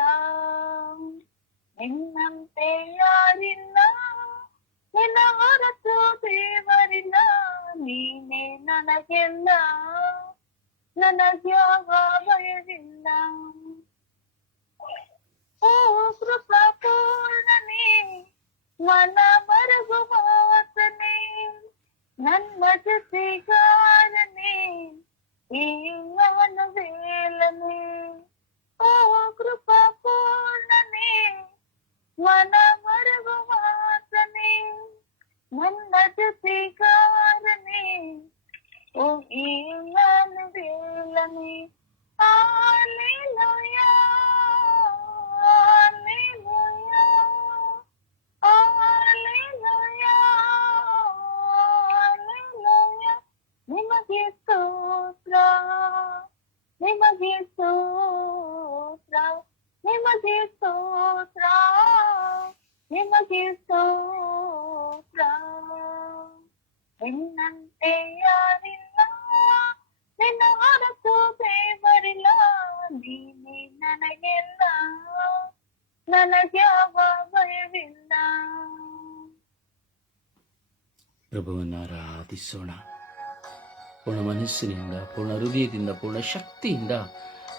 ನಿನ್ನಂತೆ ಯಾರಿಲ್ಲ, ನಿನ್ನ ಹೊರತು ದೇವರಿಲ್ಲ, ನೀನೇ ನನಗೆಲ್ಲ, ನನಗ್ಯಾವ ಭಯವಿಲ್ಲ. ಓ ಕೃಪಾ ಪೂರ್ಣನೇ, ಮನ ಮರುಗುವಾತನೇ, ನನ್ನ ಜೊತೆಗಾರನೇ, ಈ ವೇಲನೆ. ಓ ಕೃಪಾ ಪೂರ್ಣನೇ, ಮನ ಮರುಗುವಾತನೇ, ನನ್ನ ಜೊತೆಗಾರನೇ, ಓ ಈ ವೇಲನೆ. Hallelujah, Hallelujah, Hallelujah, Hallelujah. ನಿಮಗೆ ಸ್ತೋತ್ರ, ನಿಮಗೆ ಸ್ತೋತ್ರ, ನಿಮಗೆ ಸ್ತೋತ್ರ, ನಿಮಗೆ ಸ್ತೋತ್ರ. ನಿನ್ನಂತೆ ಯಾರಿಲ್ಲ, ನಿನ್ನ ಹೊರತು ದೇವರಿಲ್ಲ, ನೀನೇ ನನಗೆಲ್ಲ, ನನಗ್ಯಾವ ಭಯವಿಲ್ಲ. ಪ್ರಭುವನ್ನು ಆರಾಧಿಸೋಣ. ಪೂರ್ಣ ಮನಸ್ಸಿನಿಂದ, ಪೂರ್ಣ ಹೃದಯದಿಂದ, ಪೂರ್ಣ ಶಕ್ತಿಯಿಂದ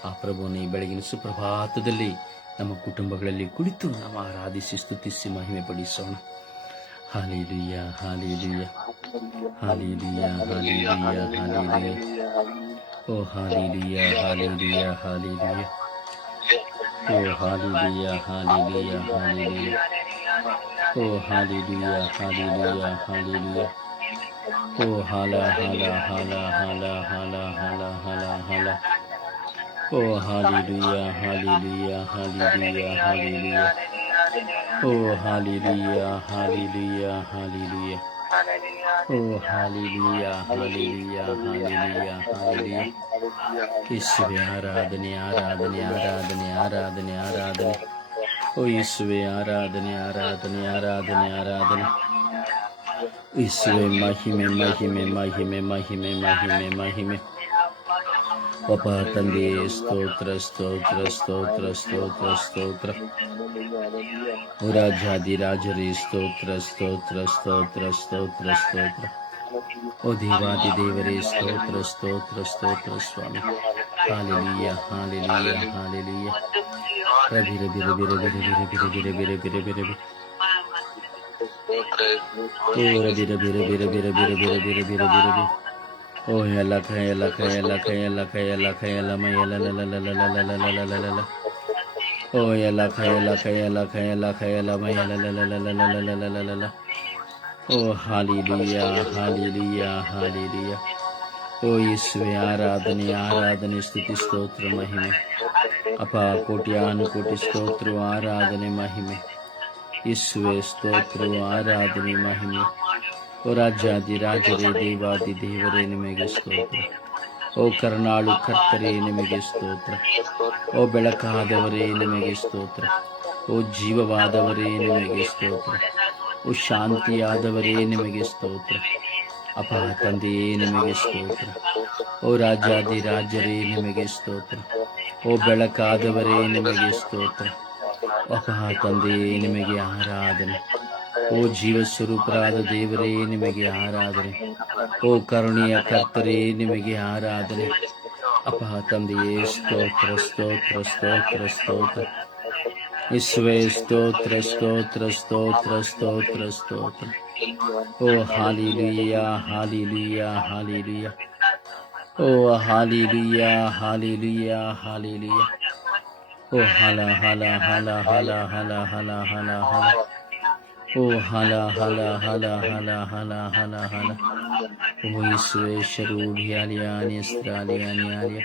ಆ ಪ್ರಭುವನ್ನು ಈ ಬೆಳಗಿನ ಸುಪ್ರಭಾತದಲ್ಲಿ ನಮ್ಮ ಕುಟುಂಬಗಳಲ್ಲಿ ಕುಳಿತು ನಾವು ಆರಾಧಿಸಿ ಸ್ತುತಿಸಿ ಮಹಿಮೆ ಪಡಿಸೋಣ. Hallelujah, hallelujah, hallelujah, hallelujah, hallelujah. ಓ ಹಾಲೆಲೂಯ, ಹಾಲೆಲೂಯ, ಹಾಲೆಲೂಯ. ಓ ಹಾಲೆಲೂಯ, ಹಾಲೆಲೂಯ, ಹಾಲೆಲೂಯ. ಓ ಹಾಲೆಲೂಯ, ಹಾಲೆಲೂಯ, ಹಾಲೆಲೂಯ. ಓ ಹಾಲ ಹಾಲ ಹಾಲ ಹಾಲ ಹಾಲ ಹಾಲ ಹಾಲ ಹಾಲ. ಓ ಹಾಲೆಲೂಯ, ಹಾಲೆಲೂಯ, ಹಾಲೆಲೂಯ, ಹಾಲೆಲೂಯ. ಓ ಹಾಲೆಲೂಯ, ಹಾಲೆಲೂಯ, ಹಾಲೆಲೂಯ. ಓ ಹಾಲೆಲೂಯ, ಹಾಲೆಲೂಯ, ಹಾಲೆಲೂಯ, ಹಾಲೆಲೂಯ. ಯೇಸುವೆ ಆರಾಧನೆ, ಆರಾಧನೆ, ಆರಾಧನೆ, ಆರಾಧನೆ, ಆರಾಧನೆ. ಓ ಯೇಸುವೆ ಆರಾಧನೆ, ಆರಾಧನೆ, ಆರಾಧನೆ, ಆರಾಧನೆ. ಯೇಸುವೆ ಮಹಿಮೆ, ಮಹಿಮೆ, ಮಹಿಮೆ, ಮಹಿಮೆ, ಮಹಿಮೆ, ಮಹಿಮೆ. ಅಪ್ಪ ತಂದೆಯೇ ಸ್ತೋತ್ರ, ಸ್ತೋತ್ರ, ಸ್ತೋತ್ರ, ಸ್ತೋತ್ರ, ಸ್ತೋತ್ರ. ಓ ರಾಜಾದಿರಾಜರೇ ಸ್ತೋತ್ರ, ಸ್ತೋತ್ರ, ಸ್ತೋತ್ರ, ಸ್ತೋತ್ರ, ಸ್ತೋತ್ರ. ಓ ದೇವಾದಿ ದೇವರೇ ಸ್ತೋತ್ರ, ಸ್ತೋತ್ರ, ಸ್ತೋತ್ರ ಸ್ವಾಮಿ. Hallelujah, hallelujah, hallelujah. ರಬಿ ರಬಿ ರಬಿ ರಬಿ ರಬಿ ರಬಿ ರಬಿ ರಬಿ ರಬಿ ರಬಿ ರಬಿ. ಓ ರಬಿ ರಬಿ ರಬಿ ರಬಿ ರಬಿ ರಬಿ ರಬಿ ರಬಿ ರಬಿ ರಬಿ. ಓ ಎಲ್ಲ ಕೈ ಎಲ್ಲ ಕೈ ಎಲ್ಲ ಕೈ ಎಲ್ಲ ಕೈ ಎಲ್ಲ ಕೈ ಎಲ್ಲ ಮೈ ಎಲ್ಲ ಲಲ ಲಲ ಲಲ ಲಲ ಲಲ ಲಲ. ಓ ಎಲ್ಲ ಕೈ ಎಲ್ಲ ಕೈ ಎಲ್ಲ ಕೈ ಎಲ್ಲ ಕೈ ಎಲ್ಲ ಮೈ ಎಲ್ಲ ಲಲ ಲಲ ಲಲ ಲಲ ಲಲ ಲಲ. ಓ ಹಾಲೆಲೂಯ, ಹಾಲೆಲೂಯ, ಹಾಲೆಲೂಯ. ಓ ಯೇಸುವೆ ಆರಾಧನೆ, ಆರಾಧನೆ, ಸ್ತುತಿ, ಸ್ತೋತ್ರ, ಮಹಿಮೆ. ಅಪ ಕೋಟ್ಯಾನುಕೋಟಿ ಸ್ತೋತ್ರ, ಆರಾಧನೆ, ಮಹಿಮೆ. ಯೇಸುವೆ ಸ್ತೋತ್ರ, ಆರಾಧನೆ, ಮಹಿಮೆ. ಓ ರಾಜಾದಿ ರಾಜರೇ ದೇವಾದಿ ದೇವರೇ ನಿಮಗೆ ಸ್ತೋತ್ರ. ಓ ಕರುಣಾಳು ಕರ್ತರೇ ನಿಮಗೆ ಸ್ತೋತ್ರ. ಓ ಬೆಳಕಾದವರೇ ನಿಮಗೆ ಸ್ತೋತ್ರ. ಓ ಜೀವವಾದವರೇ ನಿಮಗೆ ಸ್ತೋತ್ರ. ಓ ಶಾಂತಿಯಾದವರೇ ನಿಮಗೆ ಸ್ತೋತ್ರ. ಅಪ ತಂದೆಯೇ ನಿಮಗೆ ಸ್ತೋತ್ರ. ಓ ರಾಜಾದಿ ರಾಜರೇ ನಿಮಗೆ ಸ್ತೋತ್ರ. ಓ ಬೆಳಕಾದವರೇ ನಿಮಗೆ ಸ್ತೋತ್ರ. ಅಪ ತಂದೆಯೇ ನಿಮಗೆ ಆರಾಧನೆ. ಓ ಜೀವ ಸ್ವರೂಪರಾದ ದೇವರೇ ನಿಮಗೆ ಆರಾಧನೆ. ಓ ಕರುಣೆಯ ಕರ್ತರೇ ನಿಮಗೆ ಆರಾಧನೆ. ಅಪ ತಂದೆಯೇ ಸ್ತೋತ್ರ, ಸ್ತೋತ್ರ, ಸ್ತೋತ್ರ, ಸ್ತೋತ್ರ. ಯೇಸುವೇ ಸ್ತೋತ್ರ, ಸ್ತೋತ್ರ, ಸ್ತೋತ್ರ, ಸ್ತೋತ್ರ, ಸ್ತೋತ್ರ. ಓ ಹಾಲೆಲೂಯ, ಹಾಲೆಲೂಯ, ಹಾಲೆಲೂಯ. ಓ ಹಾಲೆಲೂಯ, ಹಾಲೆಲೂಯ, ಹಾಲೆಲೂಯ. ಓ ಹಲ ಹಲ ಹಲ ಹಲ ಹಲ ಹಲ ಹಲ ಹಲ. ಓ ಹಲ ಹಲ ಹಲ ಹಲ ಹಲ ಹಲ ಹಲ. ಓ ಯೇಸುವೇ ಶರೂಬಿಯಾಲಿಯಾನಿ ಸ್ತ್ರಾಲಿಯಾನಿಯಾಲಿಯ.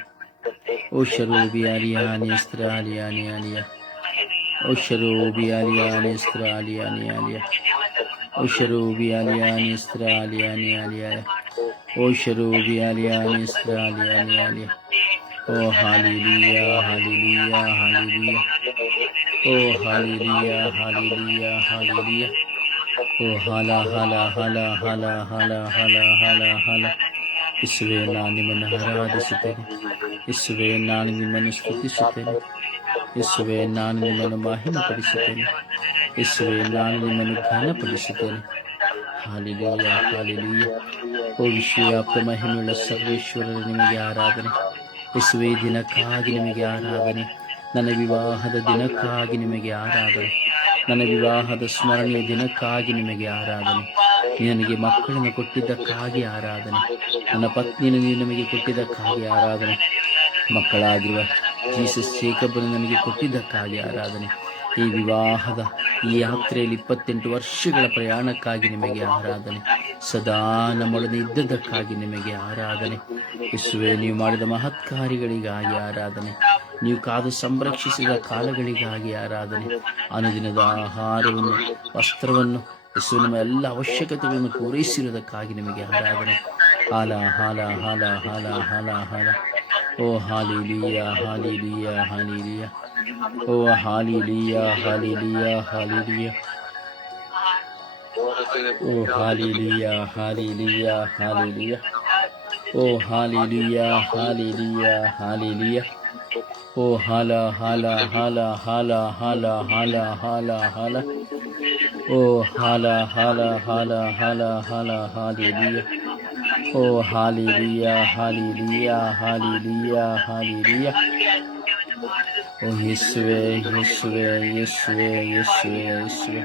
ಓ ಶರೂಬಿಯಾಲಿಯಾನಿ ಸ್ತ್ರಾಲಿಯಾನಿಯಾಲಿಯ. ಓ ಶರೂಬಿಯಾಲಿಯಾನಿ ಸ್ತ್ರಾಲಿಯಾನಿಯಾಲಿಯ. ಓ ಶರೂಬಿಯಾಲಿಯಾನಿ ಸ್ತ್ರಾಲಿಯಾನಿಯಾಲಿಯ. ಓ ಶರೂಬಿಯಾಲಿಯಾನಿ ಸ್ತ್ರಾಲಿಯಾನಿಯಾಲಿಯ. ಓ ಹಾಲೆಲೂಯ, ಹಾಲೆಲೂಯ, ಹಾಲೆಲೂಯ. ಓ ಹಾಲೆಲೂಯ, ಹಾಲೆಲೂಯ, ಹಾಲೆಲೂಯ. ಓ ಹಲ ಹಲ ಹಲ ಹಲ ಹಲ ಹಲ ಹಲ ಹಲ. ಯೇಸುವೇ ನಾನು ನಿಮ್ಮನ್ನು ಆರಾಧಿಸುತ್ತೇನೆ. ಯೇಸುವೇ ನಾನು ನಿಮ್ಮನ್ನು ಸ್ತುತಿಸುತ್ತೇನೆ. ಯೇಸುವೇ ನಾನು ನಿಮ್ಮನ್ನು ಮಹಿಮೆಪಡಿಸುತ್ತೇನೆ. ಯೇಸುವೇ ನಾನು ನಿಮ್ಮನ್ನು ಘನಪಡಿಸುತ್ತೇನೆ. Hallelujah, hallelujah. ಓ ವಿಶ್ವವ್ಯಾಪ್ತ ಮಹಿಮೆಯುಳ್ಳ ಸರ್ವೇಶ್ವರರು ನಿಮಗೆ ಆರಾಧನೆ. ಯೇಸುವೇ ದಿನಕ್ಕಾಗಿ ನಿಮಗೆ ಆರಾಧನೆ. ನನ್ನ ವಿವಾಹದ ದಿನಕ್ಕಾಗಿ ನಿಮಗೆ ಆರಾಧನೆ. ನನ್ನ ವಿವಾಹದ ಸ್ಮರಣೆಯ ದಿನಕ್ಕಾಗಿ ನಿಮಗೆ ಆರಾಧನೆ. ನನಗೆ ಮಕ್ಕಳನ್ನು ಕೊಟ್ಟಿದ್ದಕ್ಕಾಗಿ ಆರಾಧನೆ. ನನ್ನ ಪತ್ನಿಯನ್ನು ನೀವು ನಮಗೆ ಕೊಟ್ಟಿದ್ದಕ್ಕಾಗಿ ಆರಾಧನೆ. ಮಕ್ಕಳಾಗಿರುವ ಜೀಸಸ್ ಜೇಕಬ್ಬನ್ನು ನನಗೆ ಕೊಟ್ಟಿದ್ದಕ್ಕಾಗಿ ಆರಾಧನೆ. ಈ ವಿವಾಹದ ಈ ಯಾತ್ರೆಯಲ್ಲಿ 28 ವರ್ಷಗಳ ಪ್ರಯಾಣಕ್ಕಾಗಿ ನಿಮಗೆ ಆರಾಧನೆ. ಸದಾ ನಮ್ಮೊಡನೆ ಇದ್ದದ್ದಕ್ಕಾಗಿ ನಿಮಗೆ ಆರಾಧನೆ. ಯೇಸುವೇ ನೀವು ಮಾಡಿದ ಮಹತ್ ಕಾರ್ಯಗಳಿಗಾಗಿ ಆರಾಧನೆ. ನೀವು ಕಾದು ಸಂರಕ್ಷಿಸಿದ ಕಾಲಗಳಿಗಾಗಿ ಆರಾಧನೆ. ಅನುದಿನದ ಆಹಾರವನ್ನು, ವಸ್ತ್ರವನ್ನು, ಯೇಸು ನಮ್ಮ ಎಲ್ಲ ಅವಶ್ಯಕತೆಗಳನ್ನು ಪೂರೈಸಿರುವುದಕ್ಕಾಗಿ ನಿಮಗೆ ಆರಾಧನೆ. ಹಾಲ ಹಾಲ ಹಾಲ ಹಾಲ ಹಾಲ ಹಾಲ. ಓ ಹಾಲೆಲೂಯ, ಹಾಲೆಲೂಯ, ಹಾಲೆಲೂಯ. ಓ ಹಾಲೆಲೂಯ, ಹಾಲೆಲೂಯ, ಹಾಲೆಲೂಯ. ಓ ಹಾಲೆಲೂಯ, ಹಾಲೆಲೂಯ, ಹಾಲೆಲೂಯ. ಓ ಹಾಲೆಲೂಯ, ಹಾಲೆಲೂಯ, ಹಾಲೆಲೂಯ. ಓ ಹಾಲ ಹಾಲ ಹಾಲ ಹಾಲ ಹಾಲ ಹಾಲ ಹಾಲ ಹಾಲ. ಓ ಹಾಲ ಹಾಲ ಹಾಲ ಹಾಲ ಹಾಲ ಹಾಲೆಲೂಯ. ಓ ಹಾಲೆಲೂಯ, ಹಾಲೆಲೂಯ, ಹಾಲೆಲೂಯ, ಹಾಲೆಲೂಯ. ಓ ಯೇಸುವೇ, ಯೇಸುವೇ, ಯೇಸುವೇ, ಯೇಸುವೇ, ಯೇಸುವೇ.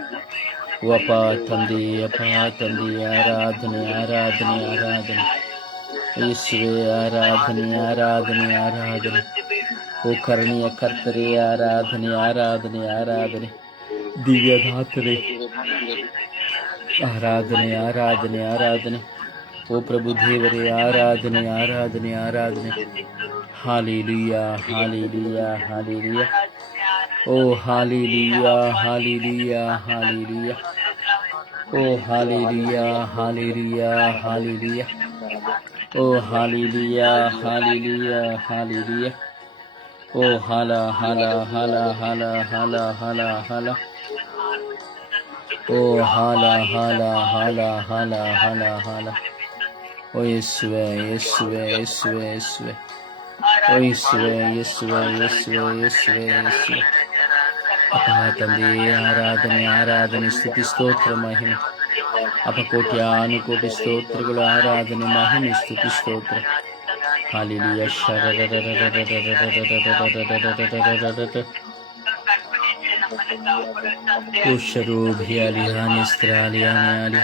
ಓ ಅಪ್ಪ ತಂದೆ, ಅಪ್ಪ ತಂದೆ, ಆರಾಧನೆ ಆರಾಧನೆ ಆರಾಧನೆ. ಯೇಸುವೆ ಆರಾಧನೆ ಆರಾಧನೆ ಆರಾಧನೆ. ಓ ಕರುಣೆಯ ಕರ್ತರೇ ಆರಾಧನೆ ಆರಾಧನೆ ಆರಾಧನೆ. ದಿವ್ಯದಾತರೇ ಆರಾಧನೆ ಆರಾಧನೆ ಆರಾಧನೆ. ಓ ಪ್ರಭು ದೇವರೇ ಆರಾಧನೆ ಆರಾಧನೆ ಆರಾಧನೆ. Hallelujah hallelujah hallelujah. ಓ ಹಾಲೆಲೂಯಾ ಹಾಲೆಲೂಯಾ ಹಾಲೆಲೂಯಾ. ಓ ಹಾಲೆಲೂಯಾ ಹಾಲೆಲೂಯಾ ಹಾಲೆಲೂಯಾ. ಓ ಹಾಲೆಲೂಯಾ ಹಾಲೆಲೂಯಾ ಹಾಲೆಲೂಯಾ. ಓ ಹಾಲ ಹಾಲ ಹಾಲ ಹಾಲ ಹಾಲ ಹಾಲ ಹಾಲ. ಓ ಹಾಲ ಹಾಲ ಹಾಲ ಹಾಲ ಹಾಲ ಹಾಲ. ಓ ಯೇಸುವೆ ಯೇಸುವೆ ಯೇಸುವೆ ಯೇಸುವೆ. ಓ ಯೇಸುವೆ ಯೇಸುವೆ ಯೇಸುವೆ ಯೇಸುವೆ ಯೇಸುವೆ. ಅಪ್ಪ ತಂದೆ ಆರಾಧನೆ ಆರಾಧನೆ ಸ್ತುತಿ ಸ್ತೋತ್ರ ಮಹಿಮೆ. ಅಪ ಕೋಟಿ ಅನುಕೋಟಿ ಸ್ತೋತ್ರಗಳು ಆರಾಧನೆ ಮಹಿಮೆ ಸ್ತುತಿ ಸ್ತೋತ್ರ. ಹಾಲೆಲೂಯಾ. ಓ ಶರೋಭಿಯಾಲಿಯಾನಿ ಸ್ತ್ರಾಲಿಯಾನಿ.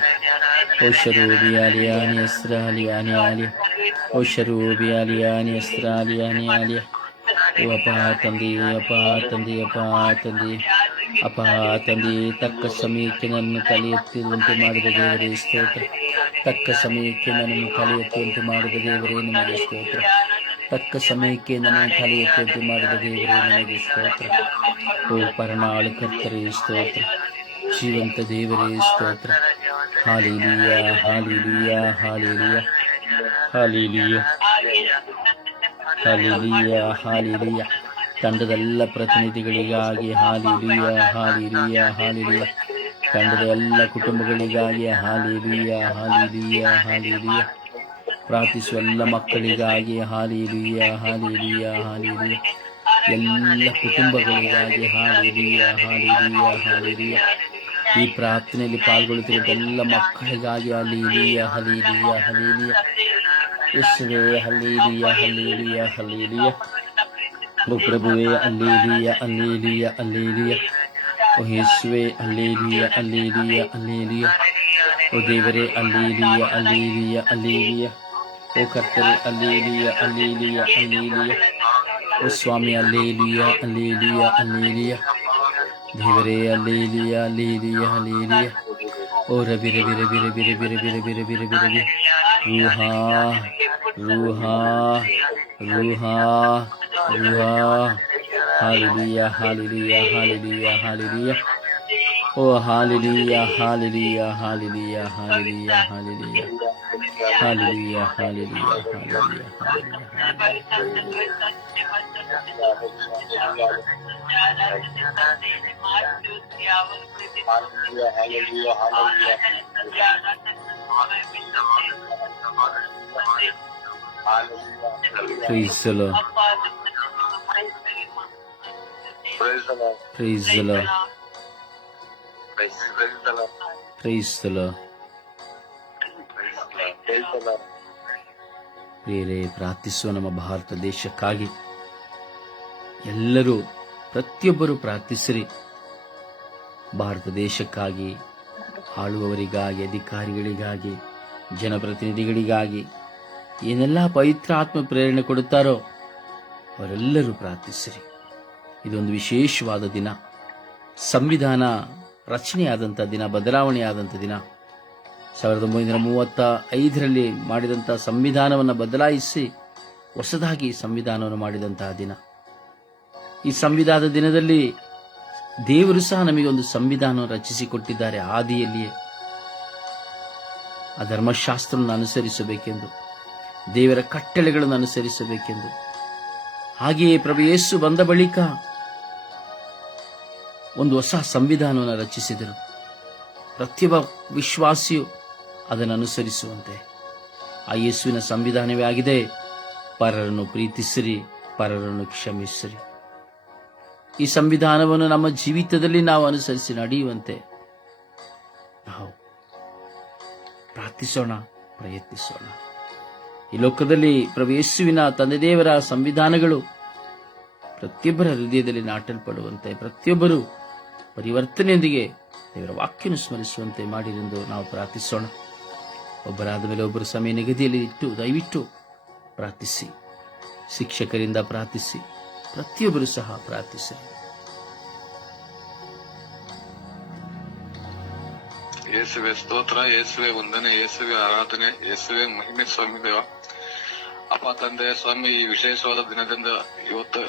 ಓ ಶರೋಭಿಯಾಲಿಯಾನಿ ಸ್ತ್ರಾಲಿಯಾನಿ ಆಲಿ. ಓ ಶರೋಭಿಯಾಲಿಯಾನಿ ಸ್ತ್ರಾಲಿಯಾನಿ ಆಲಿ. ಓ ಅಪ್ಪ ತಂದೆ, ಅಪ್ಪ ತಂದೆ, ಅಪ್ಪ ತಂದೆ, ಅಪ್ಪ ತಂದೆ. ತಕ್ಕ ಸಮಯಕ್ಕೆ ನನ್ನ ತಲೆ ಎತ್ತಿರುವಂತೆ ಮಾಡಿದ ದೇವರೇ ಸ್ತೋತ್ರ. ತಕ್ಕ ಸಮಯಕ್ಕೆ ನನ್ನನ್ನು ತಲೆ ಎತ್ತುವಂತೆ ಮಾಡಿದ ದೇವರೇ ನಿಮಗೆ ಸ್ತೋತ್ರ. ತಕ್ಕ ಸಮಯಕ್ಕೆ ನನ್ನನ್ನು ತಲೆ ಎತ್ತುವಂತೆ ಮಾಡಿದ ದೇವರೇ ನಿಮಗೆ ಸ್ತೋತ್ರ. ಓ ಪರನಾಳು ಕರ್ತರೇ ಸ್ತೋತ್ರ. ಜೀವಂತ ದೇವರೇ ಸ್ತೋತ್ರ. Hallelujah hallelujah hallelujah hallelujah hallelujah hallelujah. ತಂಡದ ಪ್ರತಿನಿಧಿಗಳಿಗಾಗಿ ಹಾಲೆಲೂಯಾ ಹಾಲೆಲೂಯಾ ಹಾಲೆಲೂಯಾ. ತಂಡದ ಎಲ್ಲ ಕುಟುಂಬಗಳಿಗಾಗಿ ಹಾಲೆಲೂಯಾ ಹಾಲೆಲೂಯಾ ಹಾಲೆಲೂಯಾ. ಪ್ರಾರ್ಥಿಸುವ ಎಲ್ಲ ಮಕ್ಕಳಿಗಾಗಿ ಹಾಲೆಲೂಯಾ ಹಾಲೆಲೂಯಾ ಹಾಲೆಲೂಯಾ. ಎಲ್ಲ ಕುಟುಂಬಗಳಿಗಾಗಿ ಹಾಲೆಲೂಯಾ ಹಾಲೆಲೂಯಾ ಹಾಲೆಲೂಯಾ. ಈ ಪ್ರಾರ್ಥನೆಯಲ್ಲಿ ಪಾಲ್ಗೊಳ್ಳುತ್ತಿರುವ ಎಲ್ಲ ಮಕ್ಕಳಿಗಾಗಿ ಹಾಲೆಲೂಯಾ ಹಾಲೆಲೂಯಾ ಹಾಲೆಲೂಯಾ. ಯೇಸುವೇ ಹಲ್ಲೆಲೂಯಾ ಹಲ್ಲೆಲೂಯಾ ಹಲ್ಲೆಲೂಯಾ. ಓ ಪ್ರಭುವೇ ಹಲ್ಲೆಲೂಯಾ ಹಲ್ಲೆಲೂಯಾ ಹಲ್ಲೆಲೂಯಾ. ಓ ಯೇಸುವೇ ಹಲ್ಲೆಲೂಯಾ ಹಲ್ಲೆಲೂಯಾ ಹಲ್ಲೆಲೂಯಾ. ಓ ದೇವರೇ ಹಲ್ಲೆಲೂಯಾ ಹಲ್ಲೆಲೂಯಾ ಹಲ್ಲೆಲೂಯಾ. ಓ ಕರ್ತರೇ ಹಲ್ಲೆಲೂಯಾ ಹಲ್ಲೆಲೂಯಾ ಹಲ್ಲೆಲೂಯಾ. ಓ ಸ್ವಾಮಿ ಹಲ್ಲೆಲೂಯಾ ಹಲ್ಲೆಲೂಯಾ ಹಲ್ಲೆಲೂಯಾ. ದೇವರೇ ಹಲ್ಲೆಲೂಯಾ ಹಲ್ಲೆಲೂಯಾ ಹಲ್ಲೆಲೂಯಾ. ಓ ರಬಿ ರಬಿ ರಬಿ ರಬಿ ರಬಿ ರಬಿ ರಬಿ ರಬಿ ರಬಿ ರಬಿ. ರೂಹಾ ರೂಹಾ ರೂಹಾ ರೂಹಾ. Hallelujah hallelujah hallelujah hallelujah. ಓ hallelujah hallelujah hallelujah hallelujah hallelujah hallelujah hallelujah hallelujah Praise the Lord. Praise the Lord. Praise the Lord. Praise the Lord. ಪ್ರಿಯರೇ, ಪ್ರಾರ್ಥಿಸುವ ನಮ್ಮ ಭಾರತ ದೇಶಕ್ಕಾಗಿ ಎಲ್ಲರೂ ಪ್ರತಿಯೊಬ್ಬರು ಪ್ರಾರ್ಥಿಸಿರಿ. ಭಾರತ ದೇಶಕ್ಕಾಗಿ, ಆಳುವವರಿಗಾಗಿ, ಅಧಿಕಾರಿಗಳಿಗಾಗಿ, ಜನಪ್ರತಿನಿಧಿಗಳಿಗಾಗಿ ಏನೆಲ್ಲ ಪವಿತ್ರ ಆತ್ಮ ಪ್ರೇರಣೆ ಕೊಡುತ್ತಾರೋ ಅವರೆಲ್ಲರೂ ಪ್ರಾರ್ಥಿಸಿರಿ. ಇದೊಂದು ವಿಶೇಷವಾದ ದಿನ. ಸಂವಿಧಾನ ರಚನೆಯಾದಂಥ ದಿನ, ಬದಲಾವಣೆಯಾದಂಥ ದಿನ. 1935ರಲ್ಲಿ ಮಾಡಿದಂಥ ಸಂವಿಧಾನವನ್ನು ಬದಲಾಯಿಸಿ ಹೊಸದಾಗಿ ಸಂವಿಧಾನವನ್ನು ಮಾಡಿದಂತಹ ದಿನ. ಈ ಸಂವಿಧಾನದ ದಿನದಲ್ಲಿ ದೇವರು ಸಹ ನಮಗೆ ಒಂದು ಸಂವಿಧಾನವನ್ನು ರಚಿಸಿಕೊಟ್ಟಿದ್ದಾರೆ. ಆದಿಯಲ್ಲಿಯೇ ಆ ಧರ್ಮಶಾಸ್ತ್ರವನ್ನು ಅನುಸರಿಸಬೇಕೆಂದು, ದೇವರ ಕಟ್ಟಳೆಗಳನ್ನು ಅನುಸರಿಸಬೇಕೆಂದು. ಹಾಗೆಯೇ ಪ್ರಭು ಯೇಸು ಬಂದ ಬಳಿಕ ಒಂದು ಹೊಸ ಸಂವಿಧಾನವನ್ನು ರಚಿಸಿದರು. ಪ್ರತಿಯೊಬ್ಬ ವಿಶ್ವಾಸಿಯು ಅದನ್ನು ಅನುಸರಿಸುವಂತೆ. ಆ ಯೇಸುವಿನ ಸಂವಿಧಾನವೇ ಆಗಿದೆ, ಪರರನ್ನು ಪ್ರೀತಿಸಿರಿ, ಪರರನ್ನು ಕ್ಷಮಿಸಿರಿ. ಈ ಸಂವಿಧಾನವನ್ನು ನಮ್ಮ ಜೀವಿತದಲ್ಲಿ ನಾವು ಅನುಸರಿಸಿ ನಡೆಯುವಂತೆ ನಾವು ಪ್ರಾರ್ಥಿಸೋಣ, ಪ್ರಯತ್ನಿಸೋಣ. ಈ ಲೋಕದಲ್ಲಿ ಪ್ರಭು ಯೇಸುವಿನ ತಂದೆ ದೇವರ ಸಂವಿಧಾನಗಳು ಪ್ರತಿಯೊಬ್ಬರ ಹೃದಯದಲ್ಲಿ ನಾಟಲ್ಪಡುವಂತೆ, ಪ್ರತಿಯೊಬ್ಬರು ಪರಿವರ್ತನೆಯೊಂದಿಗೆ ದೇವರ ವಾಕ್ಯವನ್ನು ಸ್ಮರಿಸುವಂತೆ ಮಾಡಿರೆಂದು ನಾವು ಪ್ರಾರ್ಥಿಸೋಣ. ಒಬ್ಬರಾದ ಮೇಲೆ ಒಬ್ಬರು ಸಮಯ ನಿಗದಿಯಲ್ಲಿ ಇಟ್ಟು ದಯವಿಟ್ಟು ಪ್ರಾರ್ಥಿಸಿ, ಶಿಕ್ಷಕರಿಂದ ಪ್ರಾರ್ಥಿಸಿ, ಪ್ರತಿಯೊಬ್ಬರು ಸಹ ಪ್ರಾರ್ಥಿಸಿ. ಯೇಸುವೆ ಸ್ತೋತ್ರ, ಯೇಸುವೆ ವಂದನೆ, ಯೇಸುವೆ ಆರಾಧನೆ, ಯೇಸುವೆ ಮಹಿಮೆ ಸ್ವಾಮಿ ದೇವ. ಅಪ್ಪ ತಂದೆ ಸ್ವಾಮಿ, ಈ ವಿಶೇಷವಾದ ದಿನದಿಂದ ಇವತ್ತು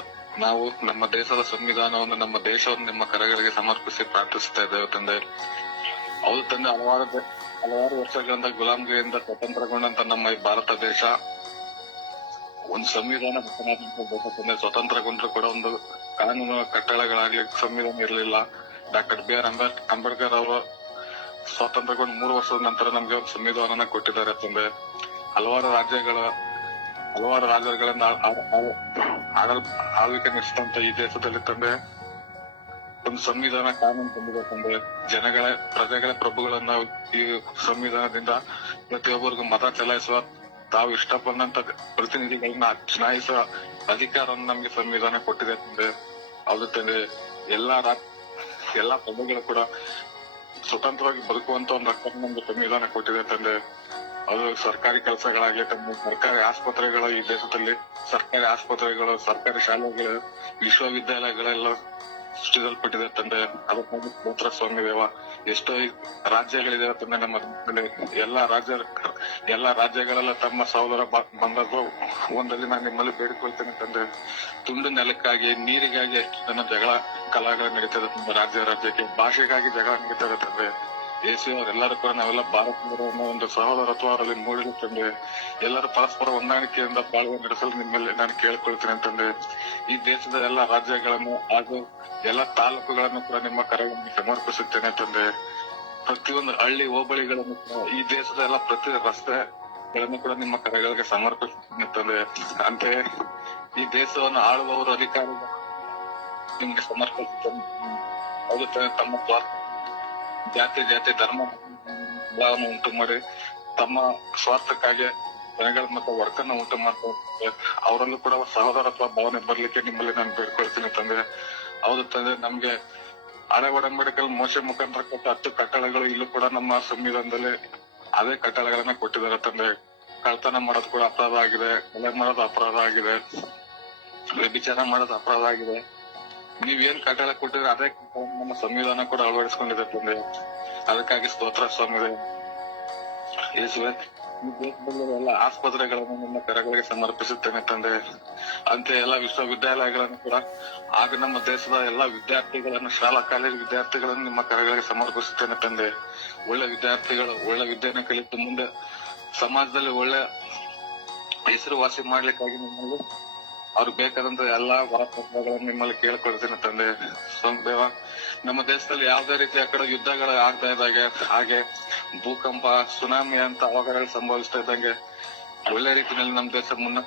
ನಾವು ನಮ್ಮ ದೇಶದ ಸಂವಿಧಾನವನ್ನು, ನಮ್ಮ ದೇಶವನ್ನು ನಿಮ್ಮ ಕರೆಗಳಿಗೆ ಸಮರ್ಪಿಸಿ ಪ್ರಾರ್ಥಿಸ್ತಾ ಇದ್ದೇವೆ ತಂದೆ. ಹೌದು ತಂದೆ, ಹಲವಾರು ವರ್ಷಗಳಿಂದ ಗುಲಾಮಗಿರಿಯಿಂದ ಸ್ವತಂತ್ರಗೊಂಡಂತ ನಮ್ಮ ಈ ಭಾರತ ದೇಶ ಒಂದು ಸಂವಿಧಾನ ತಂದೆ. ಸ್ವತಂತ್ರಗೊಂಡ್ರು ಕೂಡ ಒಂದು ಕಾನೂನು ಕಟ್ಟಳೆಗಳಾಗ್ಲಿ ಸಂವಿಧಾನ ಇರಲಿಲ್ಲ. ಡಾಕ್ಟರ್ BR ಅಂಬೇಡ್ಕರ್ ಅವರು ಸ್ವಾತಂತ್ರ್ಯಗೊಂಡು 3 ವರ್ಷದ ನಂತರ ನಮ್ಗೆ ಒಂದು ಸಂವಿಧಾನನ ಕೊಟ್ಟಿದ್ದಾರೆ ತಂದೆ. ಹಲವಾರು ರಾಜ್ಯಗಳಿಂದ ಆಳ್ವಿಕೆ ನಡೆಸಿದಂತ ಈ ದೇಶದಲ್ಲಿ ತಂದೆ ಒಂದು ಸಂವಿಧಾನ ಕಾನೂನು ತಂದಿದೆ ತಂದೆ. ಪ್ರಜೆಗಳ ಪ್ರಭುಗಳನ್ನ ಈ ಸಂವಿಧಾನದಿಂದ ಪ್ರತಿಯೊಬ್ಬರಿಗೂ ಮತ ಚಲಾಯಿಸುವ, ತಾವು ಇಷ್ಟ ಬಂದಂತ ಪ್ರತಿನಿಧಿಗಳನ್ನ ಚುನಾಯಿಸುವ ಅಧಿಕಾರವನ್ನು ನಮ್ಗೆ ಸಂವಿಧಾನ ಕೊಟ್ಟಿದೆ ತಂದೆ. ಹೌದು ತಂದೆ, ಎಲ್ಲಾ ಪ್ರಜೆಗಳು ಕೂಡ ಸ್ವತಂತ್ರವಾಗಿ ಬದುಕುವಂತ ಒಂದು ಹಕ್ಕನ್ನು ನಮ್ಗೆ ಸಂವಿಧಾನ ಕೊಟ್ಟಿದೆ ತಂದೆ. ಅದು ಸರ್ಕಾರಿ ಕೆಲಸಗಳಾಗ್ಲಿ ತಂದೆ, ಸರ್ಕಾರಿ ಆಸ್ಪತ್ರೆಗಳು, ಈ ದೇಶದಲ್ಲಿ ಸರ್ಕಾರಿ ಆಸ್ಪತ್ರೆಗಳು, ಸರ್ಕಾರಿ ಶಾಲೆಗಳು, ವಿಶ್ವವಿದ್ಯಾಲಯಗಳೆಲ್ಲ ಸೃಷ್ಟಿಸಲ್ಪಟ್ಟಿದೆ ತಂದೆ. ಅದಕ್ಕಾಗಿ ಸ್ತೋತ್ರ ಸ್ವಾಮಿ ದೇವ. ಎಷ್ಟೋ ರಾಜ್ಯಗಳಿದೆ ತಂದೆ ನಮ್ಮ ದೇಶದಲ್ಲಿ. ಎಲ್ಲಾ ರಾಜ್ಯಗಳೆಲ್ಲ ತಮ್ಮ ಸಹೋದರ ಬಂಧಗಳು ಒಂದಲ್ಲಿ ನಾನು ನಿಮ್ಮಲ್ಲಿ ಬೇಡಿಕೊಳ್ತೇನೆ ತಂದೆ. ತುಂಡು ನೆಲಕ್ಕಾಗಿ, ನೀರಿಗಾಗಿ ಎಷ್ಟು ಜನ ಜಗಳ ಕಲಹಗಳು ನಡೀತದೆ ತಂದೆ. ರಾಜ್ಯಕ್ಕೆ ಭಾಷೆಗಾಗಿ ಜಗಳ ನಡೀತದೆ ತಂದೆ. ಯೇಸು ಅವರೆಲ್ಲರೂ ಕೂಡ ನಾವೆಲ್ಲ ಭಾರತೀಯರು ಅನ್ನೋ ಒಂದು ಸಹೋದರತ್ವದಲ್ಲಿ ಮೂಡಿರು ತಂದೆ. ಎಲ್ಲರೂ ಪರಸ್ಪರ ಹೊಂದಾಣಿಕೆಯಿಂದ ಬಾಳ್ವೆ ನಡೆಸಲು ನಿಮ್ಮಲ್ಲಿ ನಾನು ಕೇಳ್ಕೊಳ್ತೇನೆ ತಂದೆ. ಈ ದೇಶದ ಎಲ್ಲಾ ರಾಜ್ಯಗಳನ್ನು ಹಾಗೂ ಎಲ್ಲಾ ತಾಲೂಕುಗಳನ್ನು ಕೂಡ ನಿಮ್ಮ ಕರೆಗಳನ್ನು ಸಮರ್ಪಿಸುತ್ತೇನೆ ತಂದೆ. ಪ್ರತಿಯೊಂದು ಹಳ್ಳಿ ಹೋಬಳಿಗಳನ್ನು ಕೂಡ, ಈ ದೇಶದ ಎಲ್ಲ ಪ್ರತಿ ರಸ್ತೆಗಳನ್ನು ಕೂಡ ನಿಮ್ಮ ಕರೆಗಳಿಗೆ ಸಮರ್ಪಿಸುತ್ತೇನೆ ತಂದೆ. ಅಂತೆಯೇ ಈ ದೇಶವನ್ನು ಆಳುವವರು, ಅಧಿಕಾರಿಗಳು ನಿಮ್ಗೆ ಸಮರ್ಪಿಸುತ್ತೇನೆ. ಹೌದು ತಂದೆ, ತಮ್ಮ ಸ್ವಾರ್ಥ ಜಾತಿ ಧರ್ಮ ಉಂಟು ಮಾಡಿ ತಮ್ಮ ಸ್ವಾರ್ಥಕ್ಕಾಗಿ ಜನಗಳ ಮತ್ತು ವರ್ಕನ್ನು ಉಂಟು ಮಾಡ್ತಾರೆ. ಅವರಲ್ಲೂ ಕೂಡ ಸಹೋದರತ್ವ ಭಾವನೆ ಬರ್ಲಿಕ್ಕೆ ನಿಮ್ಮಲ್ಲಿ ನಾನು ಬೇಡ್ಕೊಳ್ತೀನಿ ತಂದೆ. ಹೌದು ತಂದೆ, ನಮ್ಗೆ ಹಳೆ ಒಡಂಬಡಿಕೆಯಲ್ಲಿ ಮೋಶೆ ಮುಖಾಂತರ ಕೊಟ್ಟ 10 ಕಟ್ಟಳೆಗಳು ಇಲ್ಲೂ ಕೂಡ ನಮ್ಮ ಸಂವಿಧಾನದಲ್ಲಿ ಅದೇ ಕಟ್ಟಳೆಗಳನ್ನ ಕೊಟ್ಟಿದ್ದಾರೆ ತಂದೆ. ಕಳ್ತನ ಮಾಡೋದು ಕೂಡ ಅಪರಾಧ ಆಗಿದೆ, ಕೊಲೆ ಮಾಡೋದು ಅಪರಾಧ ಆಗಿದೆ, ವ್ಯಭಿಚಾರ ಮಾಡೋದು ಅಪರಾಧ ಆಗಿದೆ. ನೀವೇನ್ ಕಟ್ಟಳೆ ಕೊಟ್ಟಿದ್ರೆ ಅದೇ ನಮ್ಮ ಸಂವಿಧಾನ ಕೂಡ ಅಳವಡಿಸ್ಕೊಂಡಿದೆ ತಂದೆ. ಅದಕ್ಕಾಗಿ ಸ್ತೋತ್ರ ಸ್ವಾಮಿ ಯೇಸುವೆ. ಈ ದೇಶದಲ್ಲಿ ಎಲ್ಲ ಆಸ್ಪತ್ರೆಗಳನ್ನು ನಿಮ್ಮ ಕರೆಗಳಿಗೆ ಸಮರ್ಪಿಸುತ್ತೇನೆ ತಂದೆ. ಅಂತೆ ಎಲ್ಲಾ ವಿಶ್ವವಿದ್ಯಾಲಯಗಳನ್ನು ಕೂಡ ಹಾಗೂ ನಮ್ಮ ದೇಶದ ಎಲ್ಲಾ ವಿದ್ಯಾರ್ಥಿಗಳನ್ನು, ಶಾಲಾ ಕಾಲೇಜು ವಿದ್ಯಾರ್ಥಿಗಳನ್ನು ನಿಮ್ಮ ಕರೆಗಳಿಗೆ ಸಮರ್ಪಿಸುತ್ತೇನೆ ತಂದೆ. ಒಳ್ಳೆ ವಿದ್ಯಾರ್ಥಿಗಳು ಒಳ್ಳೆ ವಿದ್ಯೆಯನ್ನು ಕಲಿತು ಮುಂದೆ ಸಮಾಜದಲ್ಲಿ ಒಳ್ಳೆ ಹೆಸರುವಾಸಿ ಮಾಡ್ಲಿಕ್ಕಾಗಿ ನಿಮ್ಮಲ್ಲಿ ಅವ್ರಿಗೆ ಬೇಕಾದಂತ ಎಲ್ಲಾ ವರಪತ್ರಗಳನ್ನು ನಿಮ್ಮಲ್ಲಿ ಕೇಳ್ಕೊಳ್ತೀನಿ ತಂದೆ. ದೇವ, ನಮ್ಮ ದೇಶದಲ್ಲಿ ಯಾವುದೇ ರೀತಿಯ ಕಡೆ ಯುದ್ಧಗಳು ಆಗ್ತಾ ಇದ್ದಾಗ, ಹಾಗೆ ಭೂಕಂಪ, ಸುನಾಮಿ ಅಂತ ಅವಾಗಗಳು ಸಂಭವಿಸ್ತಾ ಇದ್ದಂಗೆ ಒಳ್ಳೆ ರೀತಿಯಲ್ಲಿ ನಮ್ಮ ದೇಶ ಮುನ್ನ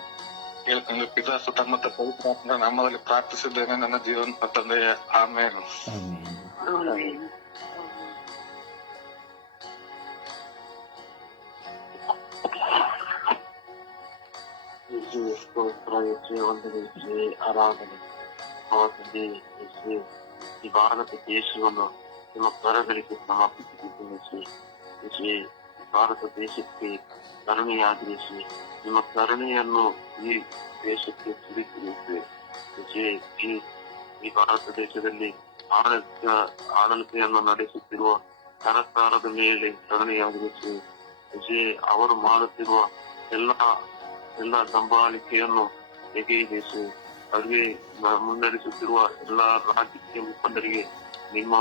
ಕೇಳ್ಕೊಂಡು ಪಿತಾ ಸುತ ಮತ್ತು ಪವಿತ್ರಾತ್ಮರ ನಾಮದಲ್ಲಿ ಪ್ರಾರ್ಥಿಸಿದ್ದೇನೆ ನನ್ನ ಜೀವನ ತಂದೆಯೇ. ಆಮೇಲೆ ಆರಾಧನೆ ಈ ಭಾರತ ದೇಶವನ್ನು ನಿಮ್ಮ ಕರಗಳಿಗೆ ಸಮರ್ಪಿಸಿದ್ದೇನೆ. ಭಾರತ ದೇಶಕ್ಕೆ ಕರುಣೆಯಾಗಿರಿಸಿ, ನಿಮ್ಮ ಕರುಣೆಯನ್ನು ಈ ದೇಶಕ್ಕೆ ಸುರಿಸಿರುತ್ತೇವೆ. ಈ ಭಾರತ ದೇಶದಲ್ಲಿ ಆಡಳಿತೆಯನ್ನು ನಡೆಸುತ್ತಿರುವ ಸರ್ಕಾರದ ಮೇಲೆ ಕರುಣೆಯಾಗಿರಿಸಿ, ಅವರು ಮಾಡುತ್ತಿರುವ ಎಲ್ಲ ದಬ್ಬಾಳಿಕೆಯನ್ನು ಎಗೆಯಿಸಿ, ಅವರಿಗೆ ಮುನ್ನಡೆಸುತ್ತಿರುವ ಎಲ್ಲ ರಾಜಕೀಯ ಮುಖಂಡರಿಗೆ ನಿಮ್ಮ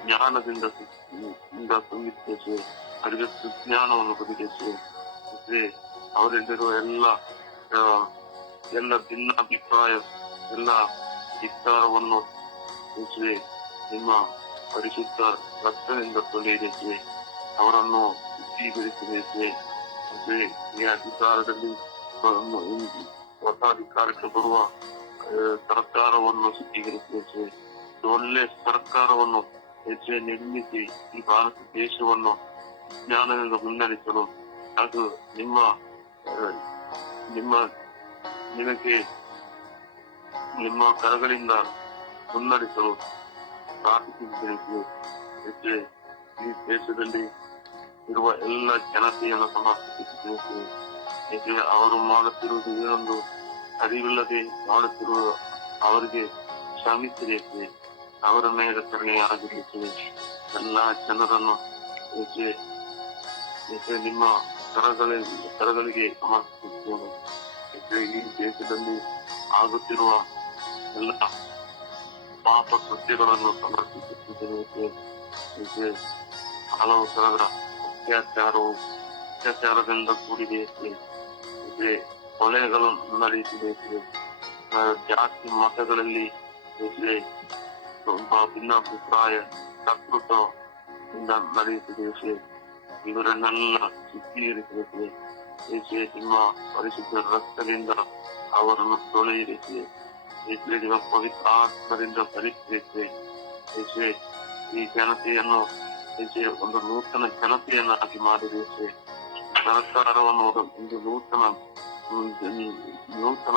ಜ್ಞಾನದಿಂದ ತುಂಬಿಸಿ, ಅವರಿಗೆ ಸುಜ್ಞಾನವನ್ನು ಒದಗಿಸಿ, ಅವರಲ್ಲಿರುವ ಎಲ್ಲ ಭಿನ್ನಾಭಿಪ್ರಾಯ, ಎಲ್ಲ ಧಿಕ್ಕಾರವನ್ನು ನಿಮ್ಮ ಪರಿಶುದ್ಧ ರಕ್ತದಿಂದ ತೊಳೆಯಿಸಿ, ಅವರನ್ನು ಶುದ್ಧೀಕರಿಸಿದೆ. ಈ ಅಧಿಕಾರದಲ್ಲಿ ಹೊಸ ಅಧಿಕಾರಕ್ಕೆ ಬರುವ ಸರ್ಕಾರವನ್ನು ಶುದ್ಧೀಕರಿಸಿ, ಒಳ್ಳೆ ಸರ್ಕಾರವನ್ನು ನಿರ್ಮಿಸಿ ಈ ಭಾರತ ದೇಶವನ್ನು ಜ್ಞಾನದಿಂದ ಮುನ್ನಡೆಸಲು ಅದು ನಿಮ್ಮ ಕರಗಳಿಂದ ಮುನ್ನಡೆಸಲು ಪ್ರಾರ್ಥಿಸಿದ್ದೇನೆ. ಏಕೆ ಈ ದೇಶದಲ್ಲಿ ಇರುವ ಎಲ್ಲ ಜನತೆಯನ್ನು ಸಮರ್ಪಿಸುತ್ತೇವೆ. ಏಕೆ ಅವರು ಮಾಡುತ್ತಿರುವುದು ಏನೊಂದು ಅರಿವಿಲ್ಲದೆ ಮಾಡುತ್ತಿರುವ ಅವರಿಗೆ ಕ್ಷಮಿಸಿರೇಕೆ ಅವರ ಮೇಲೆ ಕರುಣೆಯಾಗಿರುತ್ತದೆ. ಎಲ್ಲಾ ಜನರನ್ನು ಏಕೆ ಏಕೆ ನಿಮ್ಮ ಕರಗಳಿಗೆ ಸಮರ್ಪಿಸುತ್ತೇನೆ. ಏಕೆ ಈ ದೇಶದಲ್ಲಿ ಆಗುತ್ತಿರುವ ಎಲ್ಲ ಪಾಪ ಕೃತ್ಯಗಳನ್ನು ಸಮರ್ಪಿಸುತ್ತಿದ್ದೇನೆ. ಏಕೆ ಹಲವು ತರಹದ ಅತ್ಯಾಚಾರದಿಂದ ಕೂಡಿದೆ. ಏಕೆ ಕೊಲೆಗಳು ನಡೆಯುತ್ತಿದೆ. ಜಾತಿ ಮತಗಳಲ್ಲಿ ಏಕೆ ಭಿನ್ನಾಭಿಪ್ರಾಯ ಪ್ರಕೃತದಿಂದ ನಡೆಯುತ್ತಿದೆ. ಇವರನ್ನೆಲ್ಲ ಶುದ್ಧೀಕರಿಸಬೇಕು. ಏಕೆ ನಿಮ್ಮ ಪರಿಶುದ್ಧ ರಕ್ತದಿಂದ ಅವರನ್ನು ತೊಳೆಯಿರಿಸಿ. ಏಕೆ ನಿಮ್ಮ ಪವಿತ್ರ ಆತ್ಮದಿಂದ ಭರಿಸಬೇಕು. ಏಕೆ ಈ ಜನತೆಯನ್ನು ಏಕೆ ಒಂದು ನೂತನ ಜನತೆಯನ್ನಾಗಿ ಮಾಡಿಬೇಕು. ಸರ್ಕಾರವನ್ನು ಒಂದು ನೂತನ